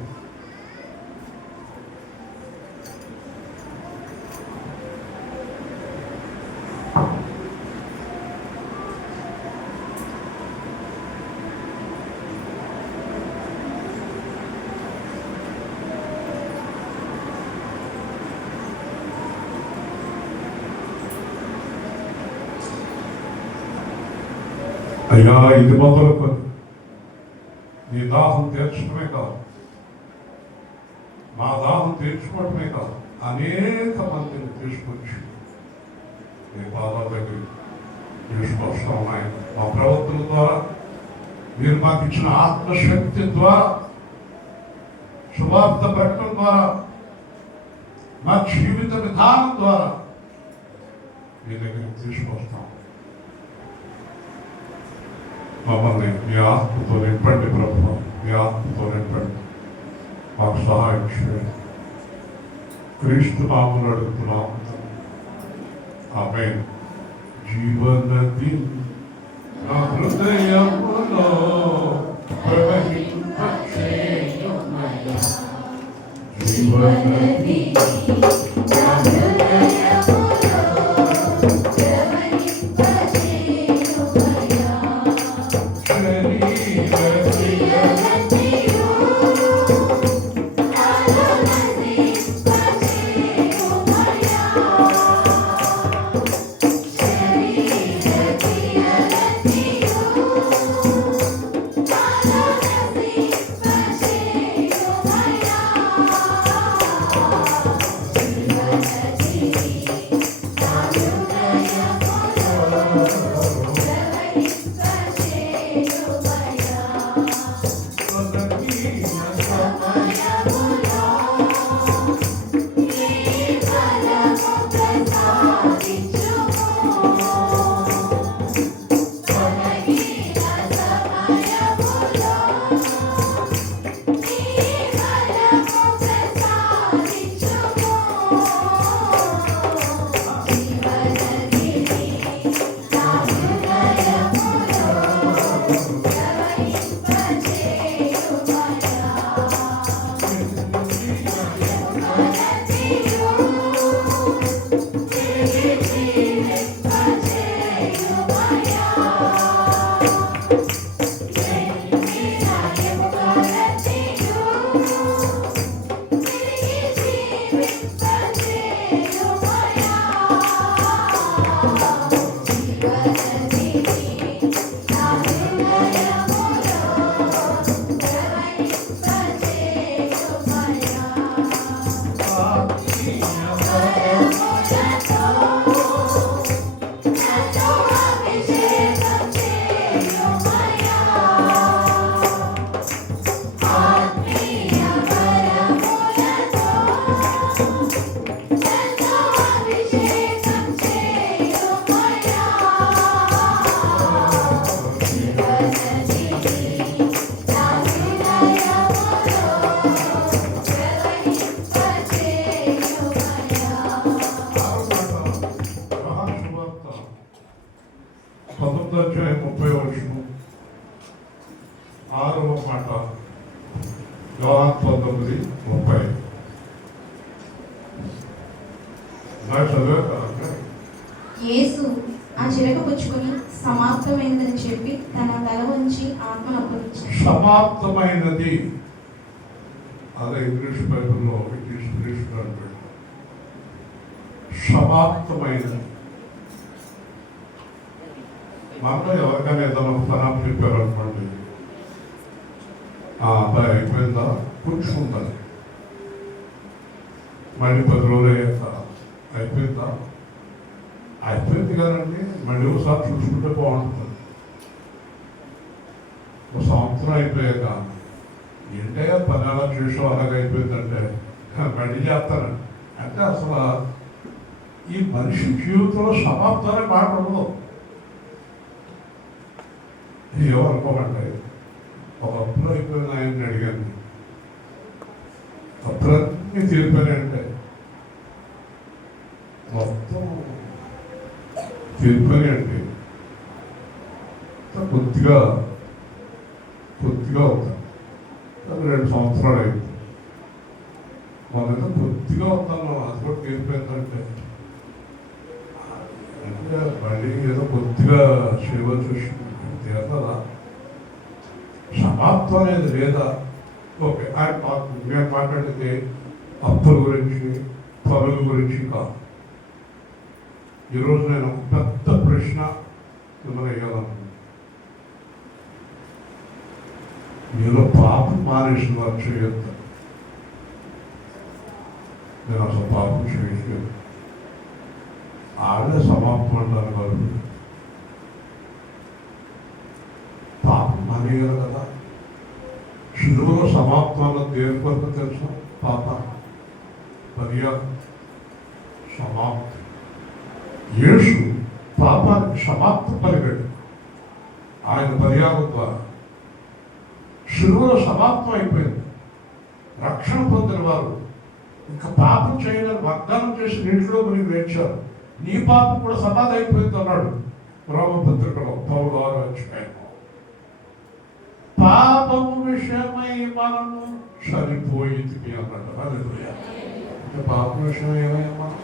అయ్యా, ఇది మొదలుకొని నీ దాహం తీర్చడమే కాదు, మా దాహం తీర్చుకోవడమే కాదు, అనేక మందిని తీసుకొచ్చి నీ పాదాల దగ్గర తీసుకొస్తాం. ఆయన మా ప్రవర్తన ద్వారా, మీరు మాకు ఇచ్చిన ఆత్మశక్తి ద్వారా, సువార్త ప్రకటన ద్వారా, మా జీవిత విధానం ద్వారా మీ దగ్గరికి తీసుకొస్తాం. మమ్మల్ని మీ ఆత్మతో నింపండి ప్రభు, మీ ఆత్మతో నింపండి. మాకు సహాయం చేయండి. క్రీస్తు నామమున అడుగుతున్నాము. ఆమేన్. జీవనది నా హృదయములో ప్రవహింపచేయుమయ్యా. జీవనది నా హృదయములో నాకు చదివే కదా. యేసు ఆ చిరక పుచ్చుకొని సమాప్తమైందని చెప్పి తన తల వంచి ఆత్మను అప్పగించాడు. సమాప్తమైనది అదే ఇంగ్లీష్ బైబిల్లో ఇంగ్లీష్ సమాప్తమైనది. మనలో ఎవరికైనా ఏదైనా పని చెప్పారు అనుకోండి, అబ్బాయి అయిపోయిందా, కూర్చుంటుంది. మళ్ళీ 10 రోజులు అయ్యాక అయిపోయిందా, అయిపోయింది కదండి, మళ్ళీ ఒకసారి చూసుకుంటే బాగుంటుంది. ఒక సంవత్సరం అయిపోయాక ఏంటయ్యా పని అలా చేసావు, అలాగే అయిపోయిందంటే మళ్ళీ చేస్తాను అంటే అసలు ఈ మనిషి జీవితంలో సమాప్తమే మాట ఉండదు. ఏమనుకోమంటే ఒక అప్పులు అయిపోయిన ఆయన్ని అడిగాను, అప్పులన్నీ తీరిపోయాయంటే మొత్తం తీరిపోయాయండి. కొద్దిగా అవుతాను. 2 సంవత్సరాలు అయింది. మొన్న కొద్దిగా అవుతాను, అది కూడా తీరిపోయిందంటే అంటే మళ్ళీ ఏదో కొద్దిగా సేవ చూసి తీరదా, సమాప్తం అనేది లేదా. ఓకే, నేను మాట్లాడితే అప్పుల గురించి పనుల గురించి కాదు. ఈరోజు నేను ఒక పెద్ద ప్రశ్న మిమ్మల్ని వేయాలనుకుంటున్నాను. మీలో పాపం మానేసిన వారు చేయొద్దు. నేను అసలు పాపం చేయలేదు, ఆడే సమాప్తం అంటారు వారు. పాపం మానేయాలి కదా. శిలువలో సమాప్తంలో దేని కొరకు తెలుసా? పాప పర్యాప్తం సమాప్తి. యేసు పాపానికి సమాప్తం పలికాడు ఆయన పర్యాగం ద్వారా. శిలువలో సమాప్తం అయిపోయింది. రక్షణ పొందిన వారు ఇంకా పాపం చేయలేని వాగ్దానం చేసి నీటిలో మునిగి వేయించారు. నీ పాపం కూడా సమాధి అయిపోయింది అన్నాడు రోమపత్రికలో పౌలు 6వ అధ్యాయం. పాపము విషయమై మనము చనిపోయింది అన్నాడు. హల్లెలూయా. అంటే పాపం విషయం ఏమైనా మనం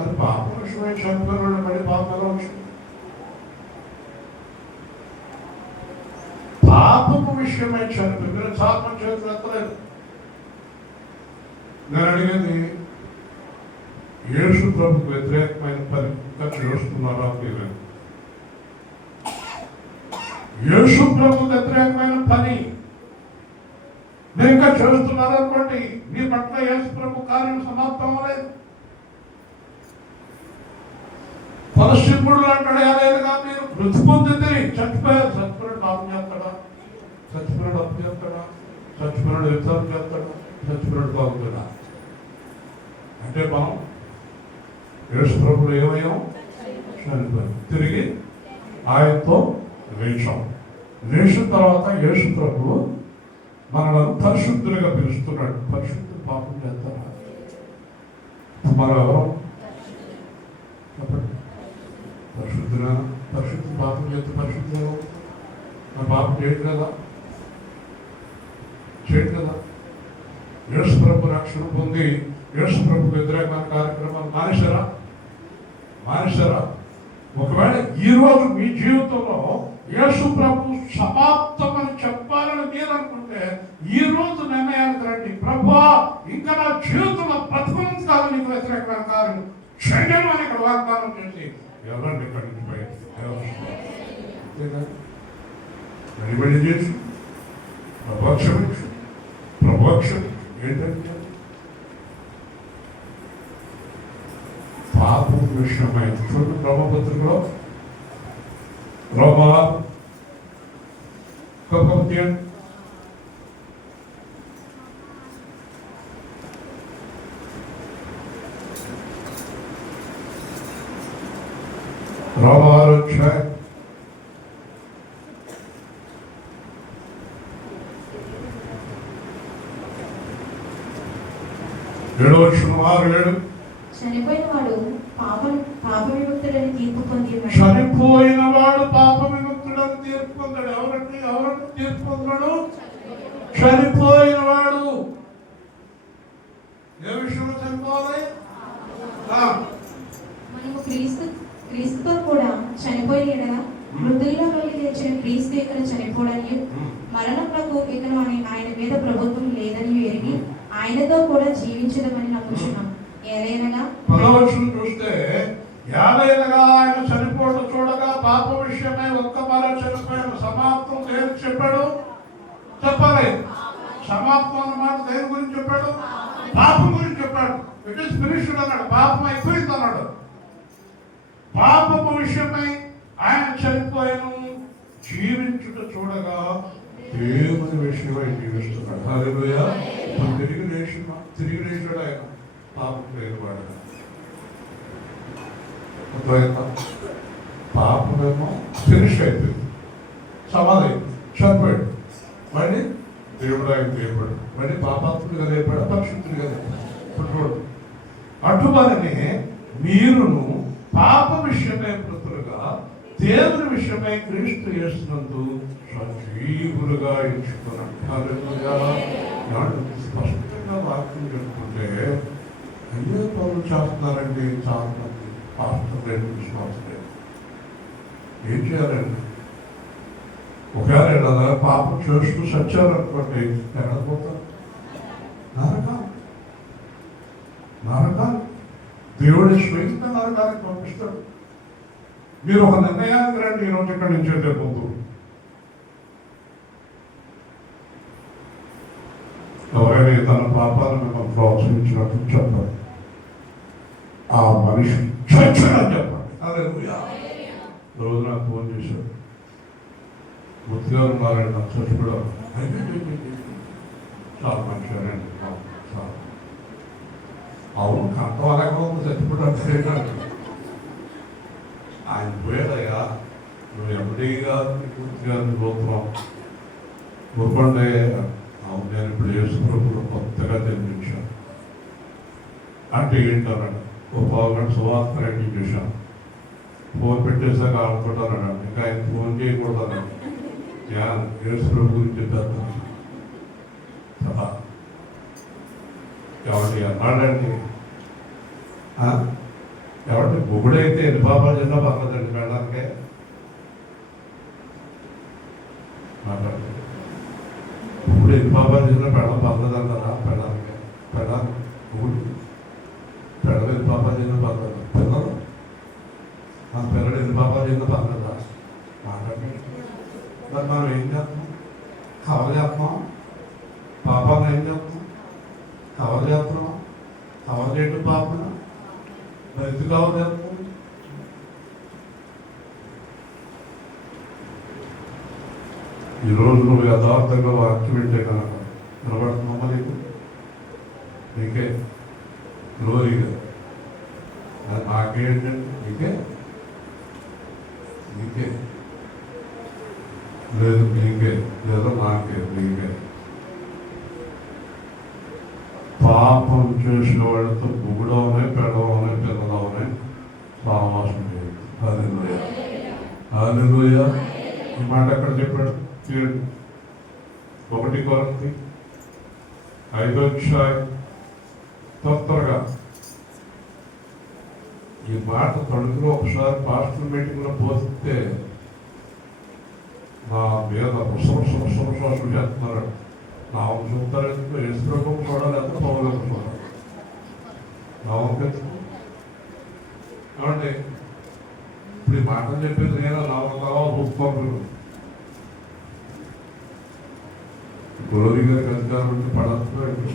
అది పాపం విషయమై చనిపోయిన మళ్ళీ పాపం ఎలా వచ్చింది? పాపము విషయమై చనిపోయింది. మీరు సాధన చేతులు ఎత్తలేదు. నేను అడిగేది, యేసు ప్రభుకు వ్యతిరేకమైన పని ఇంకా చేస్తున్నారా మీరు? యేసు ప్రభుకు వ్యతిరేకమైన పని మీరు ఇంకా చేస్తున్నారా అనుకోండి, మీ పట్ల యేసు ప్రభు కార్యం సమాప్తం అవ్వలేదు. పరశుద్ధుడు అంటాడు ఏదైనా మీరు మృతి పొందితే చచ్చిపోయాడు పాపం చేస్తాడా, చచ్చిపోయాడు అప్పు చేస్తాడా, చచ్చిపోయాడు వ్యర్థం చేస్తాడా, చచ్చిపోయాడు బాగుంటాడా? అంటే మనం యేసు ప్రభుడు ఏమయ్యాం? చనిపోయాం, తిరిగి ఆయనతో లేచాం. లేచిన తర్వాత యేసు ప్రభువు మనల్ని పరిశుద్ధులుగా పిలుస్తున్నాడు. పరిశుద్ధులు పాపం చేస్తారా? మనం ఎవరు చెప్పండి? పరిశుద్ధులా? పరిశుద్ధులు పాపం చేస్తే పరిశుద్ధులు మన పాపం చేయట్లేదా? యేసు ప్రభు రక్షణ పొంది యేసు ప్రభు వ్యతిరేకమైన కార్యక్రమాలు మానేశారా? ఒకవేళ ఈరోజు మీ జీవితంలో యేసు ప్రభు సమాప్తం అని చెప్పాలని మీరు అనుకుంటే ఈ రోజు నిర్ణయానికి రండి. ప్రభువా, ఇంకా నా జీవితంలో బ్రతకడానికి నీకు వ్యతిరేకమైన కార్యం చేయను అని ఇక్కడ వాగ్దానం చేసి ఎవరండి ఇక్కడి నుంచి బయట వెలిబడి చేసి ప్రభాక్షం ఏంటంటే పాపం విషయమై చూడండి. బ్రహ్మపత్రికలో రోమా రోమాలు 7:6-7 చనిపోయిన వాడు పాప విముక్తుడని తీర్పు పొంది ఎవరంటే తీర్పు పొందాడు? చనిపోయిన వాడు. ఏ విషయంలో చనిపోవాలి? మనము క్రీస్తుతో కూడా చనిపోయిన ఎడల మృతుల్లో నుండి లేచిన క్రీస్తు ఇక్కడ చనిపోవడని మరణములకు ఇకను ఆయన మీద ప్రభుత్వం లేదని ఎరిగి ఆయనతో కూడా జీవించదమని నమ్ముచున్నాం. ఏలైనగా పదవచనం చూస్తే ఏలైనగా ఆయన చనిపోవడం చూడగా పాప విషయమై ఒక్క మార చనిపోయాడు. సమాప్తం దేనికి చెప్పాడు? చెప్పాలి. సమాప్తం అన్నమాట దేని గురించి చెప్పాడు? పాపం గురించి చెప్పాడు. ఇట్ ఈస్ ఫినిష్డ్ అన్నాడు. పాపం అయిపోయింది అన్నాడు. పాపము విషయమై ఆయన చనిపోయాను, జీవించుట చూడగా దేవుని విషయమై జీవిస్తున్నాడు. హల్లెలూయా. తిరిగి లేచాడు ఆయన. పాపం లేని వాడు. పాపమేమో ఫినిష్ అయిపోయింది, సమాధి చనిపోయాడు. మళ్ళీ దేవుడు ఆయన లేపాడు. మళ్ళీ పాపాత్ముడిగా లేపాడు, పరిశుద్ధుడిగా లేపాడు. అటువలనే మీరును పాప విషయమై మృతులుగా దేవుని విషయమై క్రీస్తు యేసునందు సజీవులుగా ఎంచుకున్నాడు. హల్లెలూయా. స్పష్టంగా వాక్యం చెప్పుకుంటే అయ్యే పనులు చేస్తున్నారండి చాలా మంది పాస్టర్ లేదు, విశ్వాసం లేదు. ఏం చేయాలండి? ఒకవేళ ఇలా పాపం చేస్తూ సచ్చారనుకోండి, ఎక్కడ పోతారు? నరకాలు. దేవుడి స్వయంగా నరకానికి పంపిస్తాడు. మీరు ఒక నిర్ణయానికి రండి. ఈరోజు ఇక్కడి నుంచి వెళ్ళిపోతూ ఎవరైనా తన పాపాలను మిమ్మల్ని ప్రోత్సహించినట్టు చెప్పాలి. ఆ మనిషి చచ్చాడని చెప్పండి. హల్లెలూయా. రోజు నాకు ఫోన్ చేశాడు. ముత్తుగా ఉన్నారండి, నాకు చచ్చిపోయాడు. చాలా మంచిగానండి. అవును, కంటవాళ్ళగా చచ్చిపోయాడు. ఆయన పోయాడయ్యా, నువ్వు ఎంపీగా పూర్తిగా పోతున్నావు ఊరుకోండి. అవును, నేను ఇప్పుడు యేసుప్రభువును కొత్తగా జన్మించాను అంటే ఏంటన్నాడు. ఓ పావుగంట సువార్త రెడీ చేశాను. ఫోన్ పెట్టేసాక ఆడుకుంటానన్నాడు. ఇంకా ఆయన ఫోన్ చేయకూడదు అన్నాడు. యేసుప్రభు గురించి చెప్పేస్తాను. ఎవరి అన్నాడండి, ఎవరి మొగుడైతే ఎన్ని పాపాలు చిన్న పర్లేదండి వెళ్ళడానికే మాట్లాడు. మొగుడు ఎన్ని పాపాలు చిన్న పెళ్ళం పర్లేదన్నారా? పెళ్ళానికి మొగుడు పెళ్ళం ఎన్ని పాపాలు చిన్న పర్లేదు. పిల్లలు మన పిల్లలు ఎన్ని పాపాలు చిన్న పర్లేదా? మాట్లాడి మరి మనం ఏం చేస్తాం? కవర్ చేస్తున్నాం. పాపాలను ఏం చేస్తాం? కవర్ చేస్తున్నాం. కవర్ చేయడం పాపం. మరి ఎందుకు కవర్ చేస్తాం? ఈరోజు నువ్వు యథార్థంగా వాక్యం వింటే కనుక నిలబడుతున్నామా? నీకే గ్లోరీగా నాకేంటంటే నీకే లేదు, నీకే లేదా నాకే, నీకే. పాపం చేసిన వాళ్ళతో బుగుడవనే, పెడవనే, పిల్లలవనే సావాసం చేయదు. హల్లెలూయా. హల్లెలూయా. ఈ మాట ఎక్కడ చెప్పాడు? 1 కొరింథీ 5వ అధ్యాయం. త్వరగా ఈ మాట తణుకులో ఒకసారి పాస్టర్ మీటింగ్లో పోస్తే నా మీద రుసరుసరుసరుసరు చేస్తున్నారు. నా చూస్తారు ఎందుకు? యేసుప్రభువు చూడాలి, ఎంత పౌరులకు చూడాలి. నా వంకెందుకు ఏమండి? ఇప్పుడు ఈ మాటలు చెప్పేది నేను నావా రూపుకోరు. గొడవరి గారికి అధికారం ఉంటే పడతాడు.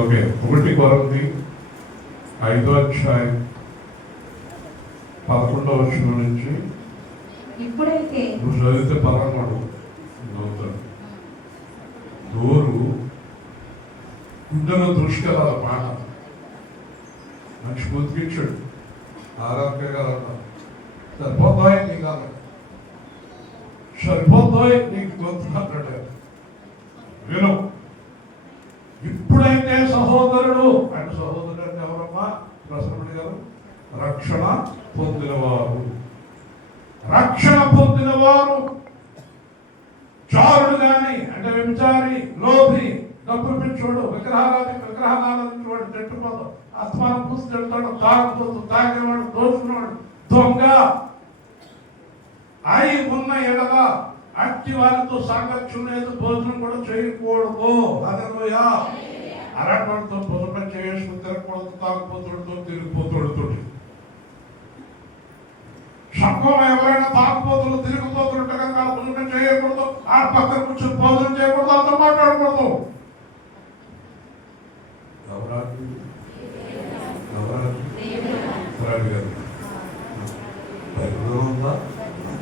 ఓకే, 1 కొరింథీ 5వ అధ్యాయం 11వ వచనం నుంచి. ఇప్పుడైతే నువ్వు చదివితే పరమాడు నవ్వుతాడు. నోరు గుండెలో దృష్టి కదా మాట. మంచి బతికించాడు. ఆరాధక గారు సరిపోతాయి నీకు అన్నాడు. సరిపోతాయి నీకు గొంతు అన్నాడు. విను. ఇప్పుడైతే సహోదరుడు అంటే సహోదరుడు అంటే ఎవరమ్మా? ప్రసన్నముడి గారు. రక్షణ పొందినవారు, రక్షణ పొందినవారు జారుడు కానీ అంటే వ్యభిచారి, లోభి, డబ్బులు పెంచోడు, విగ్రహాలు తిట్టుకోడు, అస్మానం పూసి తింటాడు, తాగుపోతూ తాగేవాడు, దోచుకున్నాడు, దొంగ అయి ఉన్న ఎడల అట్టి వారితో సాంగత్యం లేదు, భోజనం కూడా చేయకూడదు. హల్లెలూయా. అరటితో భోజనం చేసుకుని తిరగకూడదు, తాగుపోతుడితో తిరిగిపోతుడితో. సంఘంలో ఎవరైనా తాగుపోతులు తిరిగిపోతుంటే కనుక భోజనం చేయకూడదు, ఆ పక్కన కూర్చొని భోజనం చేయకూడదు, అంతా మాట్లాడకూడదు. ఎవరాజు గారు బైబిల్లో ఉందా?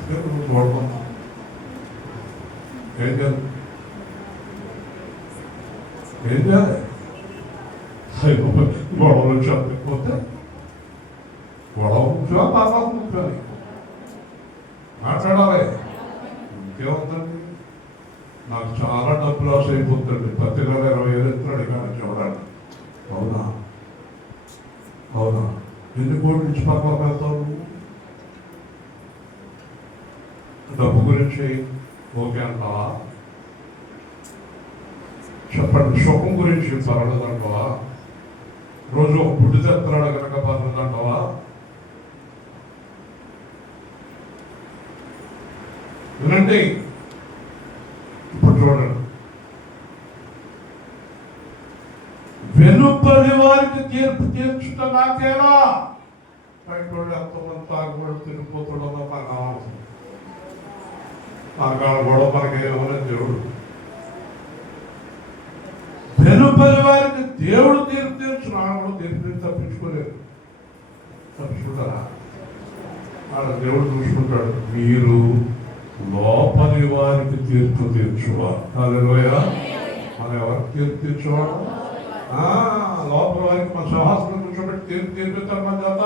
చూడడం ఏం చేయాలి? ఏం చేయాలి? గొడవలు చెప్పకపోతే గొడవ ముఖ్యమా, తర్వాత ముఖ్యమని మాట్లాడాలి. ఇంకేముందండి? నాకు చాలా డబ్బు లాస్ అయిపోతుంది, ప్రతి నెల 20,000 ఎత్తున్నాడు కానీ చూడాలి. అవునా? అవునా? ఎన్ని కోట్ల నుంచి పక్కన వెళ్తావు? డబ్బు గురించి ఓకే అంటావా? చెప్పండి. సుఖం గురించి పర్వాలేదంటావా? రోజు ఒక గుడ్డు తెస్తున్నాడు కనుక పర్వాలేదంటావా? వినండి, ఇప్పుడు చూడండి. వెనుపలి వారికి తీర్పు తీర్చుట నాకేలా? బయటోళ్ళు ఎంతోమంది తాగుబడి తిరిగిపోతుండో నాకు అవసరం. నాకు కూడా మనకేమని దేవుడు వెనుపలి వారికి దేవుడు తీర్పు తీర్చు. నాన్న కూడా తీర్పు తప్పించుకోలేదు. తప్పించుకుంటారా? ఆడ దేవుడు చూసుకుంటాడు. మీరు లోపలి వారికి తీర్పు తీర్చువారు. హల్లెలూయా. మన ఎవరికి తీర్పు తీర్చువాడు? లోపల వారికి మన సింహాసనం కూర్చోబెట్టి తీర్పు తీర్పిస్తారు మన చేత.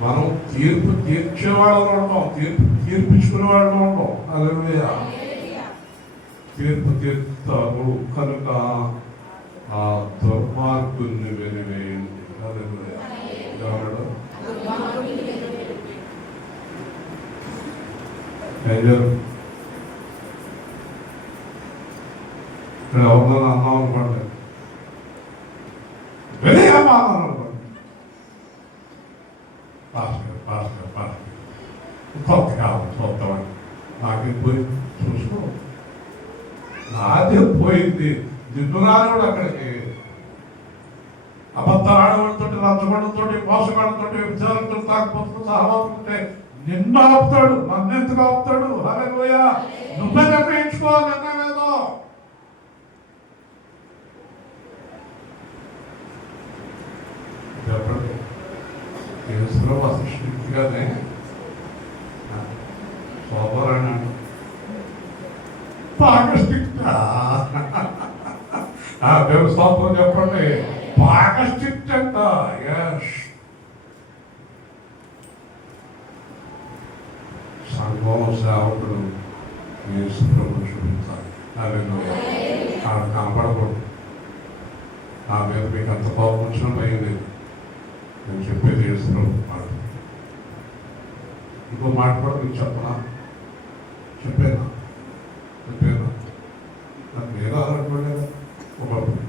మనం తీర్పు తీర్చేవాళ్ళలో ఉంటాం, తీర్పు తీర్పించుకునే వాళ్ళలో ఉంటాం. హల్లెలూయా. తీర్పు తీర్పుతారు కనుక ఆ దుర్మార్గుల్ని వెలివేయండి. హల్లెలూయా. ఎవరు ఇక్కడ ఎవరినో అన్నాం అనుకోండి, వెళ్ళేమా అన్నాను అనుకోండి, కొత్తవాడి నాకే పోయి చూసుకో, నాదే పోయింది. దిద్దురాలు కూడా అక్కడికి అబద్ధాలు ఆడవాళ్ళతో, లంచగొండతో, మోసగాళ్ళతో, విచారణతో, తాకపోతూ సహవాసుకుంటే నిన్ను ఆపుతాడు, నన్ను ఎందుకు ఆపుతాడు? హల్లెలూయా. నువ్వే నిర్ణయించుకోవాలి నిర్ణయం ఏదో. చెప్పండి. కేసులో అసృష్టిగానే సోపరాన్ని బాగా స్ట్రిక్ట్. దేవుడు స్తోత్రం చెప్పండి. బాగా స్ట్రిక్ట్ అంట. సంఘం సేవకుడు యేసు ప్రభువు చూపించాలి. ఆడ కనపడకూడదు. నా మీద మీకు అంత కోపం వచ్చినా భయం లేదు. నేను చెప్పేది యేసు ప్రభు మాట. ఇంకో మాట కూడా మీకు చెప్పనా? చెప్పేనా నాకు ఏదో అనుకోలేదు. ఒకప్పుడు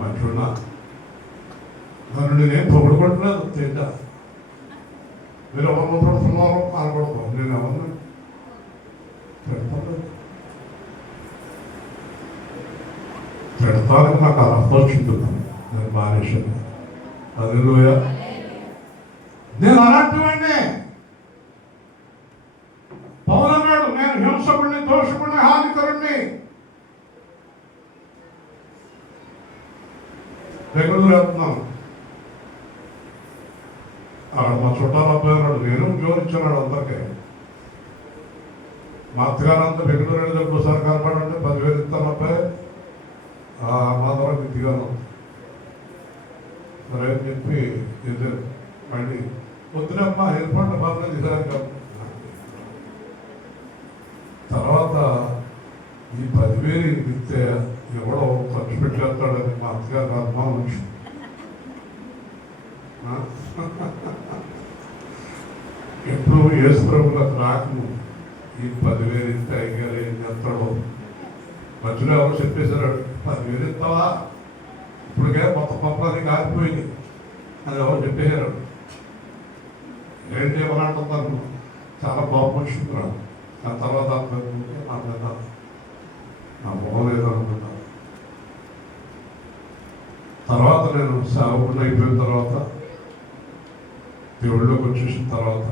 మంచిగా నన్ను నేనేం పొగడుకుంటున్నాను తేజ. మీరు ఎవరు పడుతున్నారో అనకూడదు. నేను ఎవరిని పెడతానికి నాకు అర్థం వచ్చింది. నేను మానేశాను. హల్లెలూయా. నేను అలాంటివాడిని. పౌలు అన్నాడు, నేను హింసకుడిని, దోషకుడిని, హానికరుణ్ణి. బెంగళూరు వెళ్తున్నాను. అక్కడ మా చుట్టాలు అబ్బాయి ఉన్నాడు. నేను జోరించాడు అందరికీ. మా అత్తగారు అంతా బెంగళూరు వెళ్ళేటప్పుడు సార్ కనపడంటే 10,000 ఇస్తాను అబ్బాయి, మా ద్వారా దిగాను సరే అని చెప్పి మళ్ళీ పొద్దునమ్మా ఏర్పాటు బాగా తీసాను. తర్వాత ఈ 10,000 ఇస్తే ఎవడో ఖర్చు పెట్టేస్తాడని మా అత్తగారు అనుమానం వచ్చింది. ఎప్పుడు యేసు ప్రభువులకు రాకము ఈ 10,000 ఇస్తే అయ్యారు ఏం చేస్తాడు? మధ్యలో ఎవరు చెప్పేశారు, 10,000 ఇస్తావా, ఇప్పటికే మొత్తం పంపడానికి కాలిపోయింది అని ఎవరు చెప్పేశారు. ఏం చేయమనంటున్నారు, చాలా బాబు వచ్చింది రా. ఆ తర్వాత మాట్లాడతాను, నా మొహం లేదనుకుంటాను. తర్వాత నేను సేవకుడు అయిపోయిన తర్వాత, దేవుళ్ళలోకి వచ్చేసిన తర్వాత,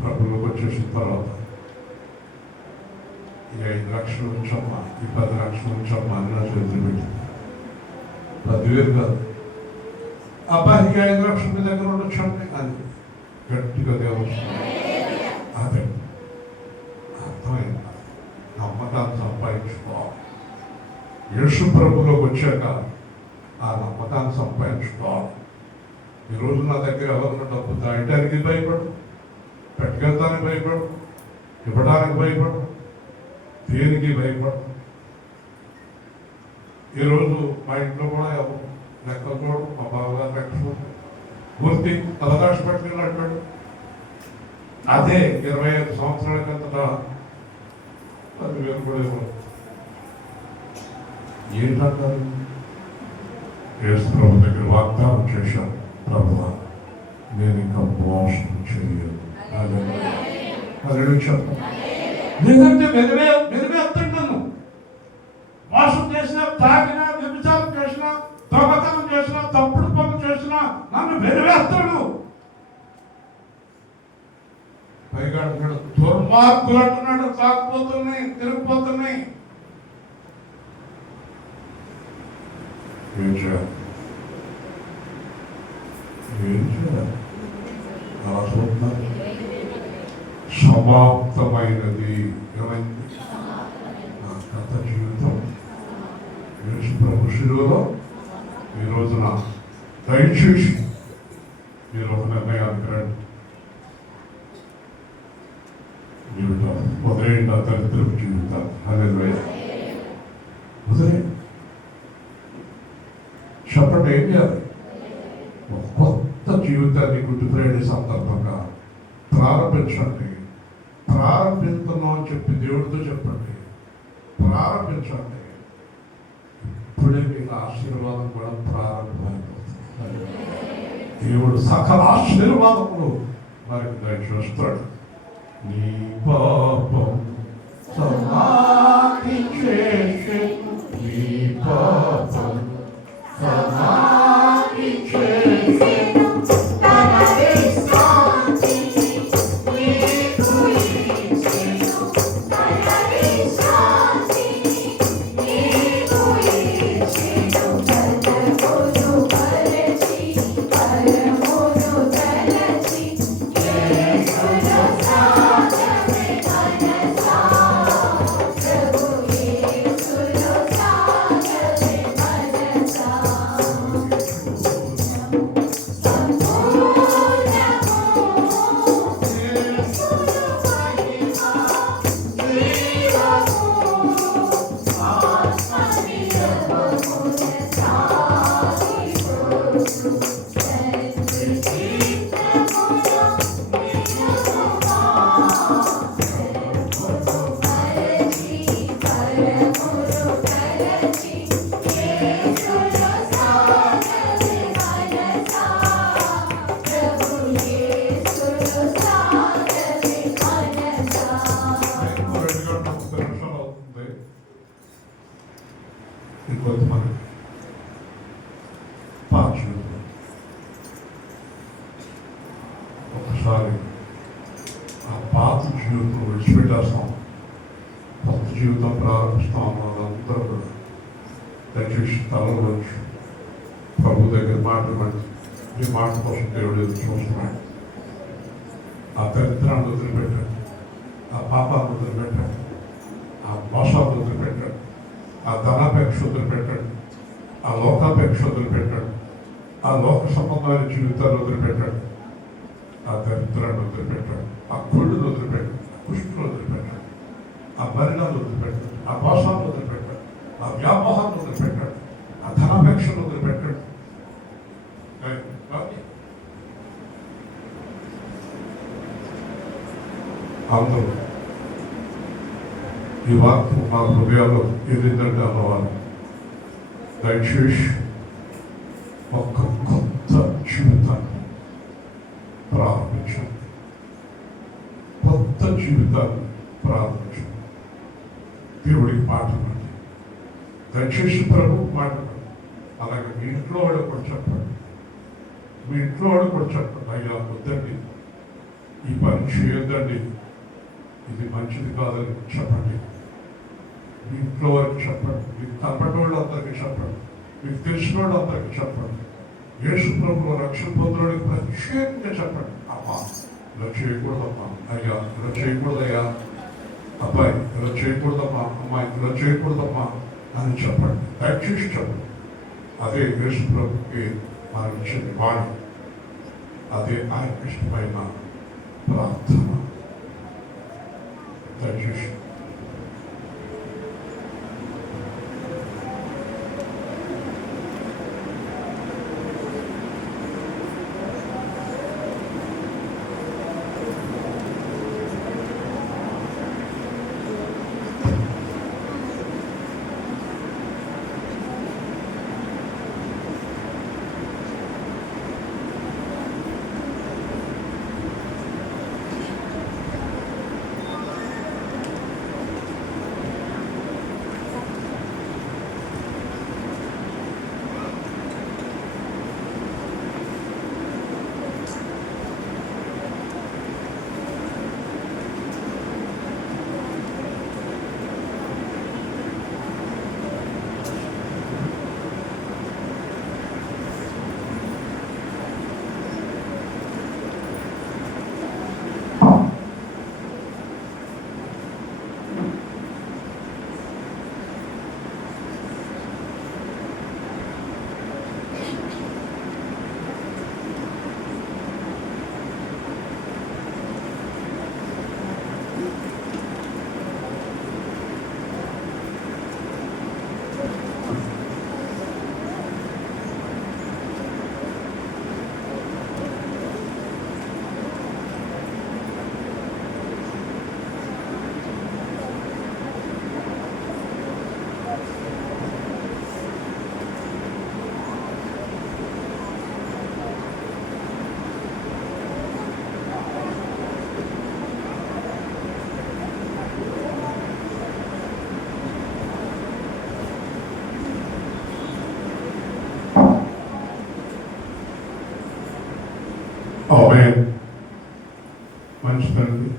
ప్రభులోకి వచ్చేసిన తర్వాత, ఈ 5 లక్షలు ఉంచమ్మా, ఈ 10 లక్షలు ఉంచమ్మా అని నా చేతులు పెట్టి 10,000 కాదు, అబ్బాయి ఈ 5 లక్షల మీ దగ్గర ఉండొచ్చండి అని గట్టిగా దేవుడు. అదే అర్థమైంది. నమ్మకాన్ని సంపాదించుకోవాలి. యేసు ప్రభులోకి వచ్చాక ఆ నమ్మకాన్ని సంపాదించుకోవాలి. ఈరోజు నా దగ్గర ఎవరిన డబ్బు దాయటానికి భయపడు, పెట్టుకెళ్తానికి భయపడు, ఇవ్వడానికి భయపడు, దేనికి భయపడు. ఈరోజు మా ఇంట్లో కూడా ఎవరు లెక్కలు చూడడం, మా బావగారు లెక్కలు పూర్తి తలదాచి పట్టుకున్నట్టు. అదే 25 సంవత్సరాల కిందట 10,000 కూడా ఇవ్వరు. ఏంటంటారు? యేసు ప్రభు దగ్గర వాగ్దానం చేశాను, ప్రభువా నేను ఇంకా మోసం చేయను. అది చెప్తాను. లేదంటే మెరుగెత్తండి, నన్ను మోసం చేసినా, తాగినా, వ్యభిచారం చేసినా, దొంగతనం చేసినా, తప్పుడు పనులు చేసినా నన్ను వెలివేస్తాడు. పైగా అంటున్నాడు, దుర్మార్గులు అంటున్నాడు, తాగిపోతున్నాయి, తిరిగిపోతున్నాయి. ఏం చేయాలి? అలా చూస్తున్నారు. సమాప్తమైనది. ఏమైంది? నా గత జీవితం యేసు ప్రభు శిలువలో ఈ రోజున దయచేసి మీరు ఒక నిర్ణయానికి రండి. జీవితం వదిలేయండి, ఆ దరిద్రపు జీవితాలు అనేది వదిలే. చెప్పండి, ఏం చేయాలి? ఒక కొత్త జీవితాన్ని గుడ్ ఫ్రైడే సందర్భంగా ప్రారంభించండి. ప్రారంభిస్తున్నాం అని చెప్పి దేవుడితో చెప్పండి, ప్రారంభించండి. ఇప్పుడే మీకు ఆశీర్వాదం కూడా ప్రారంభమైపోతుంది. దేవుడు సకల ఆశీర్వాదములు మనకి దయచేస్తాడు. నీ పాపం సమాధి చేసే, నీ పాపం సమాధి చేసే, ఇంకొంతమంది పాక్షులు ఒకసారి ఆ పాత జీవితం విడిచిపెట్టేస్తాం, కొత్త జీవితం ప్రారంభిస్తాం అన్నదందరూ కూడా దయచేసి తలలోంచి ప్రభు దగ్గర మాట్లాడండి. ఈ మాట కోసం దేవుడు ఎదురు చూస్తున్నాడు. ఆ దరిద్రాన్ని వదిలిపెట్టండి, ఆ పాపాన్ని వదిలిపెట్టండి, ఆ మోసాన్ని వదిలిపెట్టండి, ఆ ధనాపేక్ష వదిలిపెట్టండి, ఆ లోకాపేక్ష వదిలిపెట్టండి, ఆ లోక సంబంధమైన జీవితాన్ని వదిలిపెట్టండి, ఆ దరిద్రాన్ని వదిలిపెట్టండి, ఆ కుళ్ళును వదిలిపెట్టండి, కుష్టును వదిలిపెట్టండి, ఆ మరణాన్ని వదిలిపెట్టండి, ఆ మోసాన్ని వదిలిపెట్టండి, ఆ వ్యామోహాన్ని వదిలిపెట్టండి, ఆ ధనాపేక్షను వదిలిపెట్టండి. అందరూ ఈ వాక్యం మా హృదయాల్లో ఏదిందంటే అన్నవారు దయచేసి ఒక కొత్త జీవితాన్ని ప్రారంభించండి. కొత్త జీవితాన్ని ప్రారంభించండి. దేవుడికి మాట్లాడండి. దయచేసి ప్రభు మాట్లాడండి. అలాగే మీ ఇంట్లో వాడు కూడా చెప్పండి. మీ ఇంట్లో వాడు కూడా చెప్పండి, అయ్యా వద్దండి, ఈ పని చేయొద్దండి, ఇది మంచిది కాదని చెప్పండి. మీ ఇంట్లో వారికి చెప్పండి. మీకు కనపడిన వాళ్ళందరికీ చెప్పండి. మీకు తెలిసిన వాళ్ళందరికీ చెప్పండి. యేసు ప్రభువు రక్షణ పొందడానికి ప్రత్యేకంగా చెప్పండి. అమ్మా ఇలా చేయకూడదమ్మా, అయ్యా ఇలా చేయకూడదయ్యా, అబ్బాయి ఇలా చేయకూడదమ్మా, అమ్మాయి ఇలా చేయకూడదమ్మా అని చెప్పండి. దయచేసి చెప్పండి. అదే యేసు ప్రభుకి మనం ఇచ్చిన వాణి, అదే ఆయన ఇష్టమైన ప్రార్థన. దయచేసి మంచిదండి.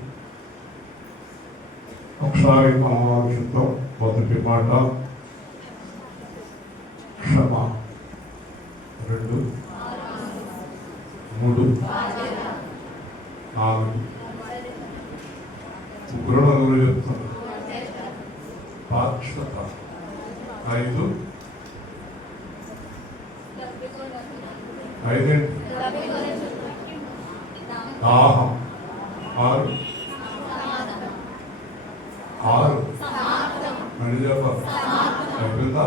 ఒకసారి మా ఆలోచనతో మొదటి మాట క్షమ, 2, 3, 4 ముగ్గురు చెప్తారు. బాధ్యత 5 దాహం 6 మళ్ళీ చెప్పాలి. అయిపోయిందా?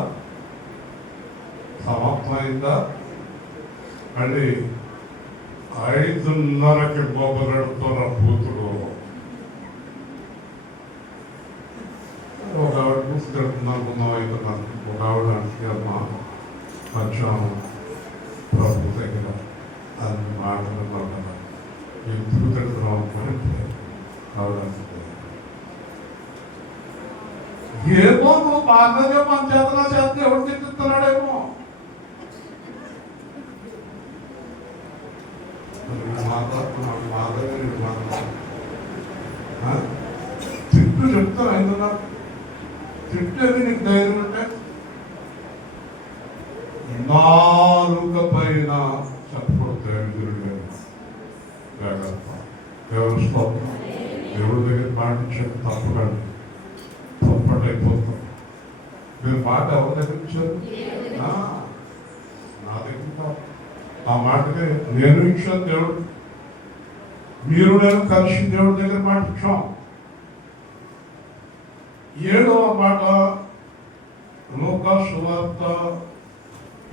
సమాప్తమైందా? మళ్ళీ 5:30కి మొదలెడుతున్న బూతులు. ఒక ఆవిడ పుస్తకం అవుతున్నాను. ఒక ఆవిడ అంటే అమ్మ మధ్యాహ్నం ప్రభు దగ్గర అన్ని మాటలు పడ్డాను. ఎందుకు తిడుతున్నాం అంటే ఆవిడ ఏమో నువ్వు బాగానే మన చేతనా చేస్తే ఎవరు తిట్టుతున్నాడేమో. తిట్టు చెప్తాను ఎందుకు తిట్టేది నీకు ధైర్యం ఉంటే నాలుక పైన చెప్పకూడదు. దేవుడు స్తోత్రం. దేవుడి దగ్గర పాటించండి, తప్పకండి. తప్పటైపోతాం. మీరు మాట ఎవరి దగ్గర ఇచ్చారు? నా దగ్గర. ఆ మాటకి నేను ఇచ్చాను దేవుడు, మీరు నేను కలిసి దేవుడి దగ్గర పాటించాం. 7వ మాట లూకా సువార్త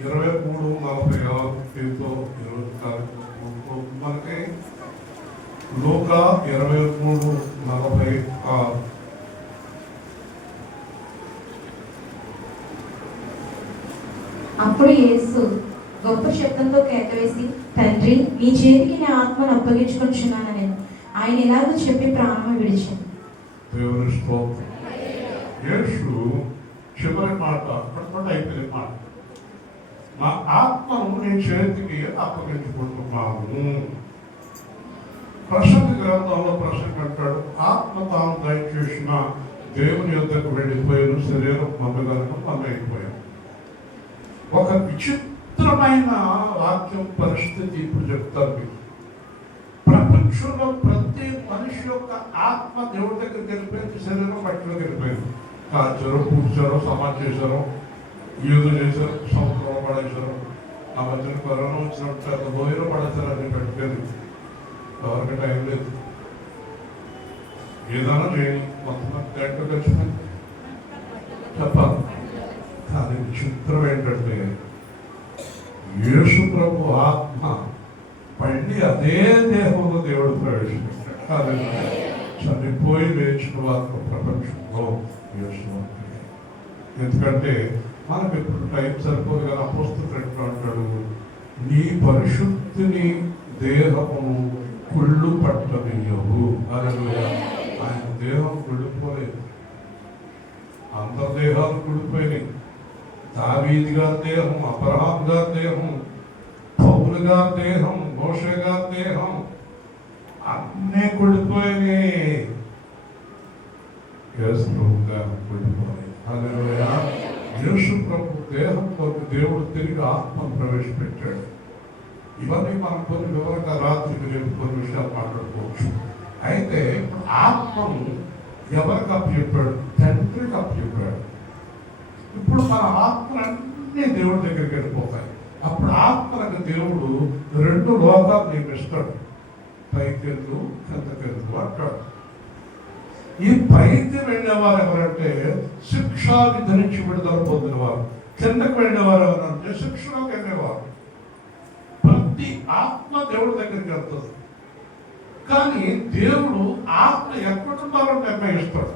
23:46 మనకి లూకా 23:46 అప్పుడు యేసు గొప్ప శబ్దంతో కేకవేసి, తండ్రి, నీ చేతికి నా ఆత్మను అప్పగించుకొనిచున్నాను నేను. ఆయన ఎలాగో చెప్పి ప్రాణం విడిచింది. దేవుని స్తోత్రం. యేసు చివరి మాట అక్కడ అయిపోయింది మాట, నా ఆత్మను నీ చేతికి అప్పగించుకుంటున్నాను. ప్రసంగి గ్రంథంలో ప్రసంగి అంటాడు, ఆత్మ తాను దయచేసిన దేవుని యొద్దకు వెళ్ళిపోయాను, శరీరం మమ్మగలను మమ్మయిపోయాను. ఒక విచిత్రమైన వాక్యం పరిస్థితి ఇప్పుడు చెప్తారు మీకు. ప్రపంచంలో ప్రతి మనిషి యొక్క ఆత్మ దేవుడి దగ్గరికి వెళ్ళిపోయింది, శరీరం బట్టలోకి వెళ్ళిపోయింది. కాల్చారు, పూడ్చారు, సమాజ్ చేశారు, యూదు చేశారు, సముద్రంలో పడేశారు. ఆ మధ్యన కరోనా వచ్చినట్టు లోయలో పడేశారు. అది పెట్టలేదు, ఎవరికి టైం లేదు. ఏదైనా చేయండి, మొత్తం గంటకు వచ్చింది చెప్పాలి. కానీ విచిత్రం ఏంటంటే యేసు ప్రభు ఆత్మ మళ్ళీ అదే దేహంలో దేవుడు ప్రవేశించాడు. చనిపోయి లేచిన వారు ప్రపంచంలో యేసు. ఎందుకంటే మనకు ఎప్పుడు టైం సరిపోదు కదా. అపోస్తలుడు అంటాడు, నీ పరిశుద్ధిని దేహము కుళ్ళు పట్టనియవు. హల్లెలూయా. ఆయన దేహం కుళ్ళిపోలేదు, అందరి దేహాలు కుళ్ళిపోయినాయి. దావీదు గారి దేహం, అబ్రహాం గారి దేహం, పౌలు గారి దేహం, మోషే గారి దేహం అన్నీ కుళ్ళిపోయినాయి. యేసు ప్రభు దేహం కుళ్ళిపోయి. హల్లెలూయా. యేసు ప్రభు దేహంలోకి దేవుడు తిరిగి ఆత్మను ప్రవేశపెట్టాడు. ఇవన్నీ మనం కొన్ని వివరంగా రాత్రికి రేపు కొన్ని విషయాలు మాట్లాడుకోవచ్చు. అయితే ఇప్పుడు ఆత్మను ఎవరికి అప్పచెప్పాడు? తండ్రికి అప్పచెప్పాడు. ఇప్పుడు మన ఆత్మలన్నీ దేవుడి దగ్గరికి వెళ్ళిపోతాయి. అప్పుడు ఆత్మలకు దేవుడు రెండు లోకాలు నియమిస్తాడు, పైకెళ్ళు కిందకెళ్ళు అంటాడు. ఈ పైకి వెళ్ళేవారు ఎవరంటే శిక్షా విధి నుంచి విడుదల పొందినవారు, కిందకు వెళ్ళేవారు ఎవరంటే శిక్షలోకి వెళ్ళేవారు. ప్రతి ఆత్మ దేవుడి దగ్గరికి వెళ్తుంది. కానీ దేవుడు ఆత్మ ఎక్కడున్నారో నిర్ణయిస్తాడు.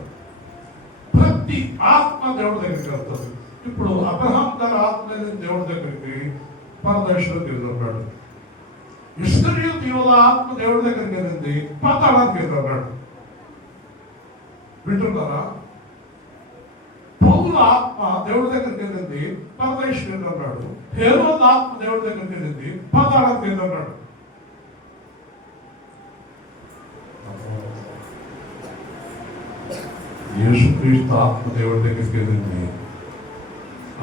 ప్రతి ఆత్మ దేవుడి దగ్గరికి వెళ్తుంది. ఇప్పుడు అబ్రహాం గారి ఆత్మ దేవుడి దగ్గరికి పరదేశంలోకి వెళ్ళిన్నాడు. ఇస్కరియోతు యోధ ఆత్మ దేవుడి దగ్గరికి వెళ్ళింది, పాతాళానికి వెళ్ళిన్నాడు. వింటున్నారా? పౌలు ఆత్మ దేవుడి దగ్గరికి వెళ్ళింది, పరదేశం వెళ్ళిన్నాడు. హేరోదు ఆత్మ దేవుడి దగ్గరికి వెళ్ళింది, పాతాళానికి వెళ్ళిన్నాడు. యేసుక్రీస్తు ఆత్మ దేవుడి దగ్గరికి వెళ్ళింది.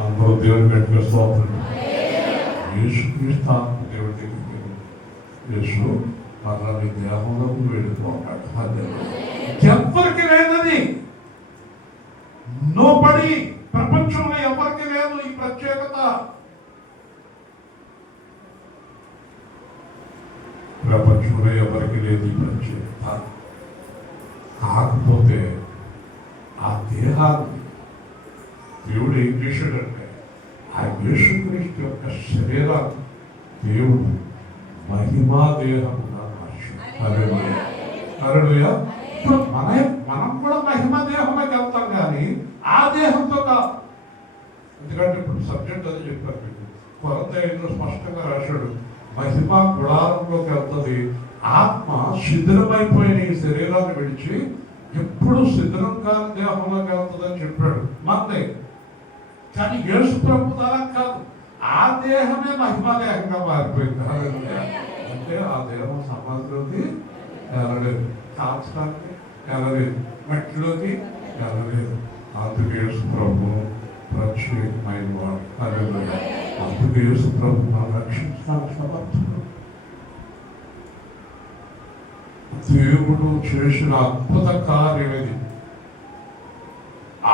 అందరూ దేవుని గట్టిగా స్తోత్రం. యేసుక్రీస్తు ఆత్మ దేవుడి దగ్గరికి వెళ్ళింది. యేసు మరలా నీ దేహంలోకి వెళ్ళిపోతాడు. ఎవరికి లేదని, నోబడి, ప్రపంచంలో ఎవరికి లేదు ఈ ప్రత్యేకత. ప్రపంచంలో ఎవరికి లేదు ఈ ప్రత్యేకత. కాకపోతే ఆ దేహాన్ని దేవుడు ఏం చేశాడంటే, ఆ యేసుక్రీస్తు యొక్క శరీరాన్ని దేవుడు మహిమా దేహముగా మార్చాడు. హల్లెలూయా. ఇప్పుడు మనం కూడా మహిమా దేహంలోకి వెళ్తాం, కానీ ఆ దేహంతో కాదు. ఎందుకంటే ఇప్పుడు సబ్జెక్ట్ అది చెప్పారు మీకు. కొరంథీయుల్లో స్పష్టంగా రాశాడు, మహిమా గుడారంలోకి వెళ్తుంది. ఆత్మ శిథిలమైపోయిన ఈ శరీరాన్ని విడిచి ఎప్పుడు శిథిలం కాని దేహంలోకి వెళ్తుందని చెప్పాడు. మందే కానీ యేసు ప్రభు అలా కాదు, ఆ దేహమే మహిమా దేహంగా మారిపోయింది. అంటే ఆ దేహం సమాధిలోకి వెళ్ళలేదు, కాల్చడానికి వెళ్ళలేదు, మట్టిలోకి వెళ్ళలేదు. అందుకే యేసు ప్రభు ప్రత్యేకమైన వాడు. అందుకే యేసు ప్రభు మనం రక్షించడానికి సమర్థుడు. దేవుడు చేసిన అద్భుత కార్యం ఇది,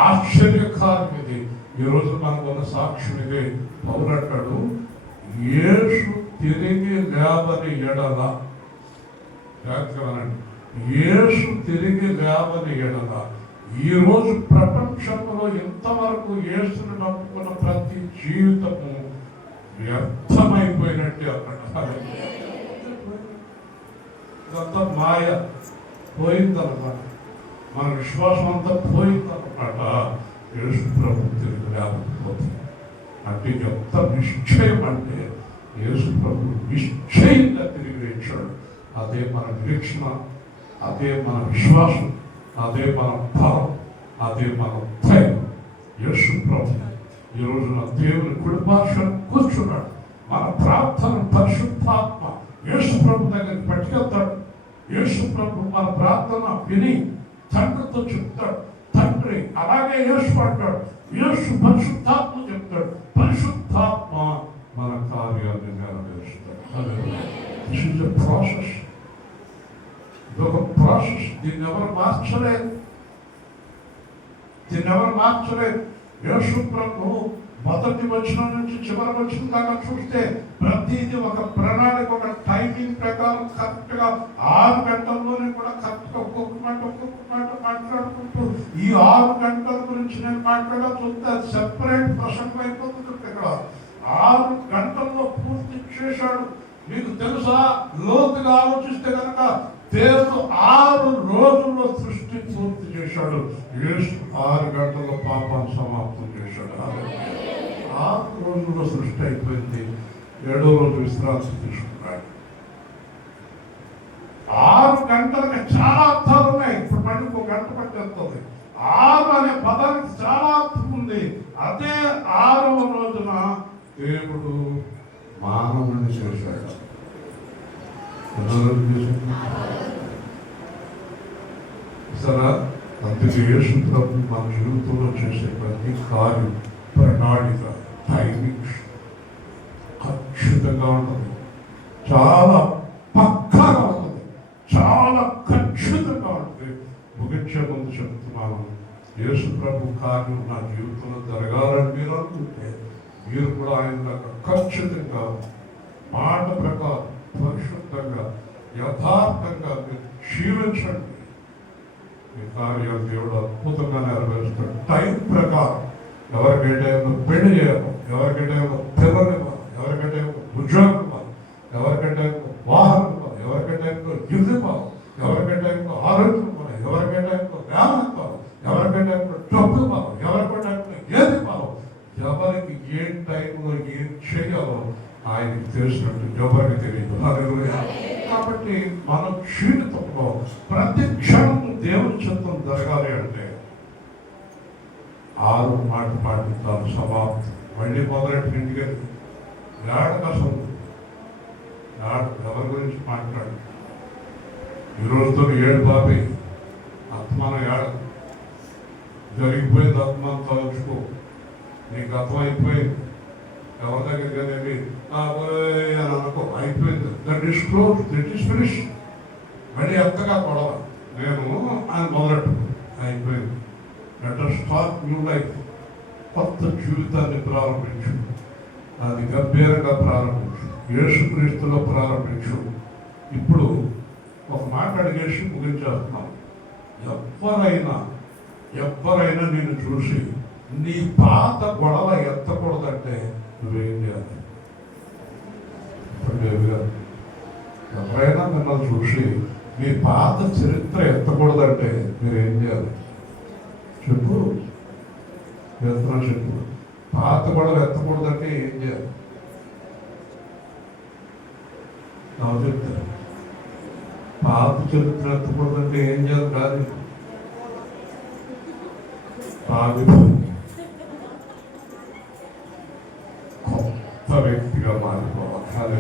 ఆశ్చర్య కార్యం ఇది. ఈరోజు మనకున్న సాక్ష్యం ఇదే. పౌలు అంటాడు, యేసు తిరిగి లేవని ఎడల, యేసు తిరిగి లేవని ఎడల, ఈ రోజు ప్రపంచంలో ఇంతవరకు యేసును నమ్ముకున్న ప్రతి జీవితము వ్యర్థమైపోయినట్టే అన్నమాట. ఇదంతా మాయ పోయిందన్నమాట. మన విశ్వాసం అంతా పోయిందన్నమాట. యేసు ప్రభు తిరిగి లేకపోతే అంటే ఎంత నిశ్చయం అంటే యేసు ప్రభు నిశ్చయంగా తిరిగి వేయించాడు. అదే మన నిరీక్షణ, అదే మన విశ్వాసం, అదే మన బలం, అదే మన ధైర్యం. యేసు ప్రభు ఈ రోజున దేవుని కుడిపార్శ్వన కూర్చున్నాడు. మన ప్రార్థన పరిశుద్ధాత్మ యేసు ప్రభు దగ్గరికి పట్టుకెళ్తాడు. యేసు ప్రభు మన ప్రార్థన విని తండ్రితో చెప్తాడు. తండ్రి అలాగే యేసు అంటాడు. యేసు పరిశుద్ధాత్మ చెప్తాడు. పరిశుద్ధాత్మ మన కార్యాన్ని నెరవేరుస్తాడు. This is a process. ఇదొక ప్రాసెస్. దీన్ని ఎవరు మార్చలేదు. యేసు ప్రభు మొదటి వచనం నుంచి చివరి వచనం దాకా చూస్తే ప్రతిదీ ఒక ప్రణాళిక, ఒక టైమింగ్ ప్రకారం కరెక్ట్గా 6 గంటల్లోనే కూడా కరెక్ట్గా ఒక్కొక్క మాట మాట్లాడుకుంటూ ఈ 6 గంటల గురించి నేను మాట్లాడుతుంటే అది సెపరేట్ ప్రసంగం అయిపోతుంది. ఇక్కడ 6 గంటల్లో పూర్తి చేశాడు. మీకు తెలుసా, లోతుగా ఆలోచిస్తే కనుక దేవుడు 6 రోజుల్లో సృష్టి పూర్తి చేశాడు. 6 గంటల్లో పాపాన్ని సమాప్తం చేశాడు. 6 రోజుల్లో సృష్టి అయిపోయింది. 7వ రోజు విశ్రాంతి తీసుకున్నాడు. 6 గంటలకి చాలా అర్థాలు ఉన్నాయి. ఇప్పుడు మళ్ళీ 1 గంట పట్టేస్తుంది. 6 అనే పదానికి చాలా అర్థం ఉంది. అదే 6వ రోజున దేవుడు మానవుని చేశాడు. సరే, అందుకే యేసు ప్రభు మన జీవితంలో చేసే ప్రతి కార్యం ప్రణాళిక, టైమింగ్ ఖచ్చితంగా ఉంటుంది. చాలా పక్కాగా ఉంటుంది. చాలా ఖచ్చితంగా ఉంటుంది. ముగించే ముందు చెప్తున్నాను, యేసు ప్రభు కార్యం నా జీవితంలో జరగాలని మీరు అనుకుంటే మీరు కూడా ఆయన ఖచ్చితంగా మాట ప్రకారం పరిశుద్ధంగా యథార్థంగా మీరు జీవించండి. మీ కార్యాలు దేవుడు అద్భుతంగా నెరవేరుస్తాడు. టైం ప్రకారం ఎవరికైతే పెళ్లి చేయాలి, ఎవరికైతే పిల్లలు ఇవ్వాలి, ఎవరికైతే ఉద్యోగం ఇవ్వాలి, ఎవరికైతే వాహనం ఇవ్వాలి, ఎవరికైతే ఇల్లు ఇవ్వాలి, ఎవరికైతే ఆరోగ్యం ఇవ్వాలి, ఎవరికైతే జ్ఞానం ఇవ్వాలి, ఎవరికైతే డబ్బు ఇవ్వాలి, ఎవరికైతే ఏది ఇవ్వాలి, ఎవరికి ఏ టైంలో ఏం చేయాలో ఆయనకి తెలిసినట్టు ఎవరికి తెలియదు. కాబట్టి మన జీవితంలో ప్రతి క్షణం దేవుని చిత్తం జరగాలి అంటే 6 మాట పాటించాలి. సమాప్తి. మళ్ళీ మొదలెట్టి ఇంటికి ఏడక అసలు ఎవరి గురించి మాట్లాడు. ఈ రోజుతో 7 బాబీ ఆత్మానం ఏడ జరిగిపోయింది. ఆత్మానం తలుచుకో. నీకు అర్థం అయిపోయింది. ఎవరి దగ్గరికి అనేది అని అనుకో, అయిపోయింది. That is close, that is finish. మళ్ళీ ఎంతగా గొడవ నేను ఆయన మొదలెట్టు అయిపోయింది. Let us start new life. కొత్త జీవితాన్ని ప్రారంభించు. అది గంభీరంగా ప్రారంభించు. యేసుక్రీస్తులో ప్రారంభించు. ఇప్పుడు ఒక మాట అడిగేసి ముగించేస్తున్నాం. ఎవరైనా నేను చూసి నీ పాత గొడవ ఎత్తకూడదంటే నువ్వేం చేయాలి? ఎవరైనా మిమ్మల్ని చూసి మీ పాత చరిత్ర ఎత్తకూడదంటే మీరేం చేయాలి? చెప్పు. చెప్పు. పాత గొడవ ఎత్తకూడదంటే ఏం చేయాలి? నాకు చెప్తారు. పాత చరిత్ర ఎత్తకూడదంటే ఏం చేయాలి? కాదు, కొత్త వ్యక్తిగా మారిపోవాలి.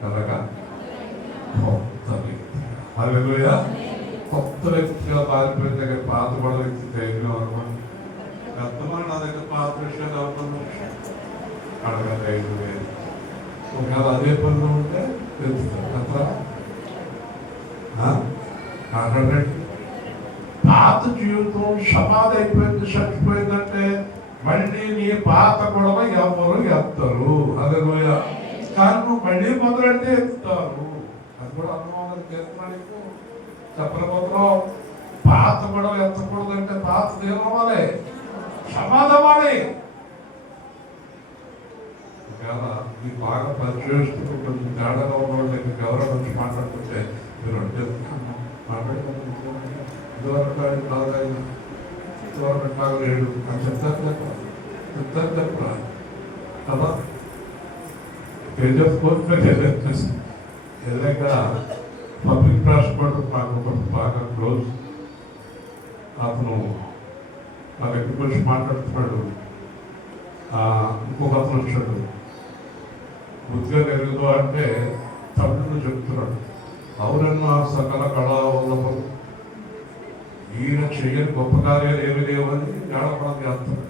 కనుక కొత్త వ్యక్తిగా మారిపోయిన దగ్గర పాత కూడా వ్యక్తి ధైర్యం అనుకోండి. పెద్దవాళ్ళు నా దగ్గర పాత విషయాలు అవుతుంది అడగ ధైర్యం లేదు. ఒకవేళ అదే పనులు ఉంటే తెలుస్తుంది కదా. మాట్లాడండి. పాత జీవితం సమాధి అయిపోయింది, చచ్చిపోయిందంటే మళ్ళీ నీ పాత గొడవ ఎవరు ఎత్తారు. అదే కానీ నువ్వు మళ్ళీ మొదలంటే ఎత్తుతారు. అది కూడా అర్థమవుతుంది. చేస్తున్నాడు చెప్పకపోతున్నావు. పాత గొడవ ఎత్తకూడదంటే పాత దేవాలి, సమాధి అవ్వాలి. మీకు బాగా పరిచయిస్తూ కొంచెం తేడాగా ఉన్న దగ్గర ఎవరైనా వచ్చి మాట్లాడుతుంటే మీరు అంటే ఇదివరకు కాదు, ఇదివరకు కాదు లేడు అని చెప్తారు. చెప్పరా కదా తేజస్ కోర్టులో తేజస్ వెళ్ళాక పబ్లిక్ ట్రాన్స్పోర్ట్ మాకు ఒకటి బాగా క్లోజ్. అతను నా దగ్గర గురించి మాట్లాడుతున్నాడు. ఇంకొక అతను వచ్చాడు, బుద్ధిగా జరుగుతూ అంటే తమిళలో చెప్తున్నాడు, అవునన్నా సకల కళా వల్లభం, ఈయన చెయ్యని గొప్ప కార్యాలు ఏమి లేవని ఏడపడం చేస్తున్నాడు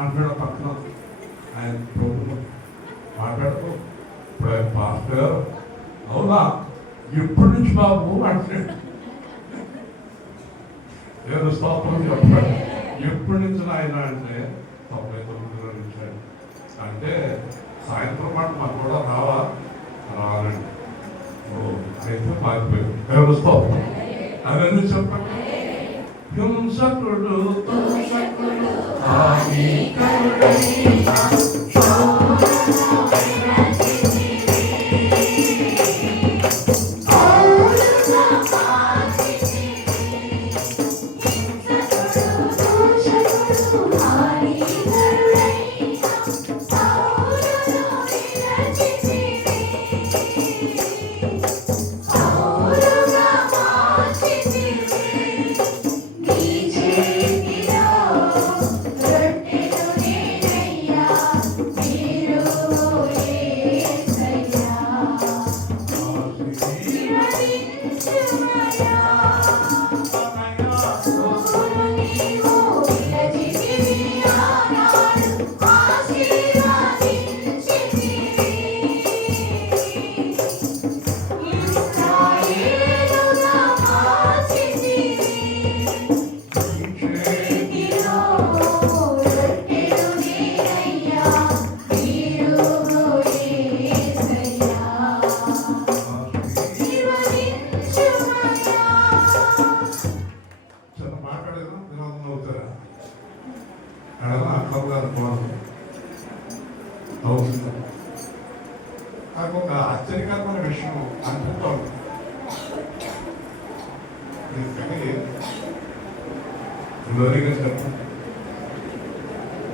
అంటున్నాడు. పక్కన ఆయన ప్రభుత్వం మాట్లాడుతూ, ఇప్పుడు ఆయన పాస్టర్ గారు అవునా ఎప్పటి నుంచి బాబు అంటున్నాడు. నేను స్తోత్రం చెప్పాడు. ఎప్పటి నుంచి ఆయన అంటే 99 నుంచి అంటే సాయంత్రం మాట మాకు కూడా రావా రానండి. ఓ అయితే మారిపోయింది. ఎవరు స్తోత్రం అవన్నీ చెప్పండి. హింసకుడు దూషకుడు నాకు ఒక ఆశ్చర్యకరమైన విషయం అనిపిస్తోంది.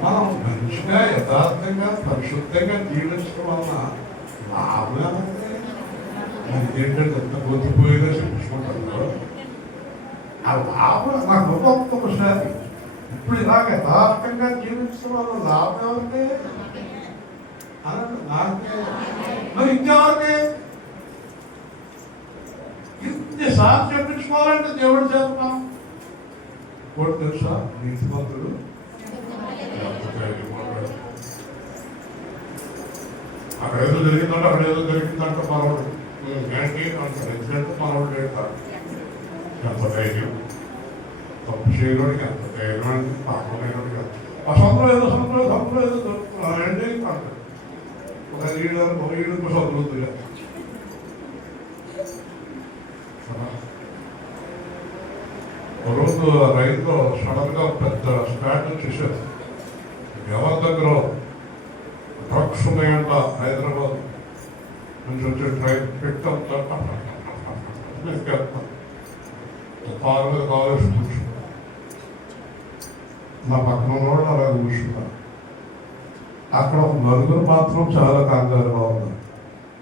మనం మంచిగా యథార్థంగా పరిశుద్ధంగా జీవించడం వలన లాభం ఏంటంటే ఎంత పొద్దుపోయేదో చెప్పుకుంటారు. ఆ లాభం నాకు ఒక్కొక్కసారి ఇప్పుడు ఇలాగ యథార్థంగా జీవించడం వల్ల లాభం ఎవరికే నాకే మరి ఇంకెవరికి ఇన్నిసార్లు చెప్పించుకోవాలంటే దేవుడు చెప్తాం. ఇంకోటి తెలుసా, నీతిమంతుడు అక్కడ ఏదో జరిగిందంటే అక్కడ ఏదో జరిగిందంటే మనవాడు ఏంటి అంటాడు, ఎందుకంటే మనవాడు లేడతాడు. ఎంత ధైర్యం, తప్పు చేయడానికి ఎంత ధైర్యం, పాపమైనడికి ఆ సొంతలో ఏదో ఏంటి అంటాడు. ఒక ఈడు చదువుతుంది. రోజు రైల్లో సడన్ గా పెద్ద స్టాండ్ చూసారు. ఎవరి దగ్గర ట్రక్స్ ఉన్నాయంట, హైదరాబాద్ నుంచి వచ్చే ట్రైన్ పికప్ కారు మీద కాలేసి కూర్చుంటా. నా పక్కన కూడా అలా కూర్చుంటా. అక్కడ ఒక నలుగురు మాత్రం చాలా కంగారుగా ఉన్నారు.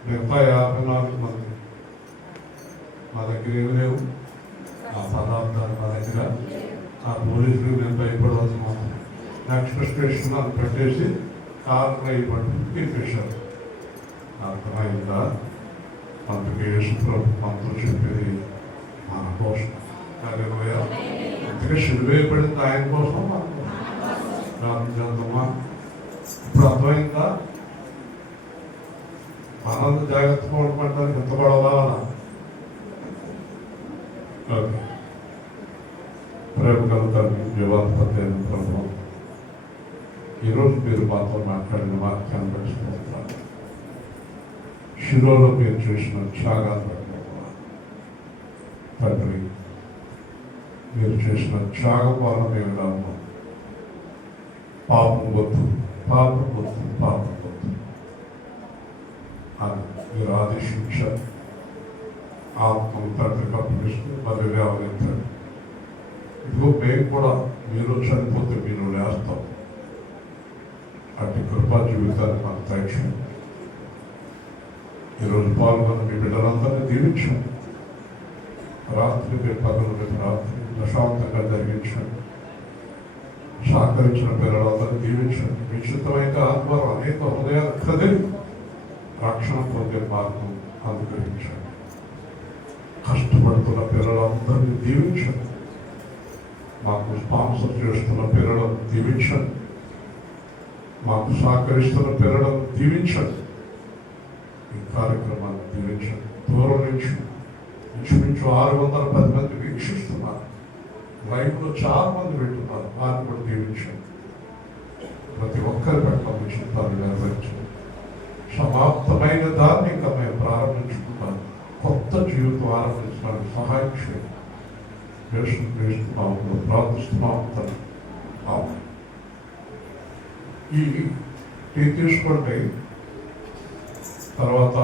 మిగతా 54 మంది మా దగ్గర ఏమి లేవు, ఆ పదార్థాలు మా దగ్గర. ఆ పోలీసులు నేను భయపడవలసిన నెక్స్ట్ స్టేషన్ అని పెట్టేసి కారు డ్రైవర్ తిప్పేశారు. అర్థమైందా? అందుకే యేసుప్రభు మనతో చెప్పేది మన కోసం. అందుకే సిలువేయబడింది ఆయన కోసం, మన కోసం చేద్దామా? ఇప్పుడు అర్థమైందా? మనల్ని జాగ్రత్తగా ఉండమంటానికి ఎంత పడవా? ప్రేమ కలుగుతాను జీవాధిపతి అయిన ప్రభు, ఈరోజు మీరు మాతో మాట్లాడిన వాక్యాన్ని పెట్టుకుంటున్నారు. శిరోలో మీరు చేసిన త్యాగాలు పెట్టుకుంటున్నారు తండ్రి. మీరు చేసిన త్యాగం వల్ల మేము ఇలా ఉన్నాం. పాపం వద్దు, పాపం వద్దు, పాపం వద్దు అని మీరు ఆదేశించారు. ఆత్మను తండ్రికి అప్పగిస్తూ మరి లేవనెత్తాడు. ఇదిగో మేము కూడా మీరు చనిపోతే మీరు లేస్తాం అటు కృపా జీవితాన్ని మాకు దయచేయండి. ఈరోజు పాల్గొన్న మీ బిడ్డలందరినీ దీవించండి. రాత్రి రేపు పగలు రేపు రాత్రి ప్రశాంతంగా జరిగించండి. సహకరించిన పిల్లలందరినీ దీవించండి. మీ చిత్తమైన ఆత్మ అనేక హృదయాలు కదిలి రక్షణ పొందే మార్గం అనుగ్రహించండి. కష్టపడుతున్న పిల్లలందరినీ దీవించండి. మాకు స్పాన్సర్ చేస్తున్న పిల్లలను దీవించండి. మాకు సహకరిస్తున్న పిల్లలను దీవించండి. ఈ కార్యక్రమాన్ని దీవించండి. దూరం నుంచి ఇంచుమించు 610 మంది వీక్షిస్తున్నారు. లైవ్లో చాలా మంది వింటున్నారు. వారిని కూడా దీవించండి. ప్రతి ఒక్కరి పట్ల మీ చిత్తాన్ని నెరవేర్చండి. సమాప్తమైన దాన్ని ఇంకా మేము ప్రారంభించుకున్నాం. కొత్త జీవితం ఆరంభించడానికి సహాయం చేయండి. వేస్తున్నాము, ప్రార్థిస్తున్నాము తండ్రి. ఆమేన్. ఈ తీసుకోండి. తర్వాత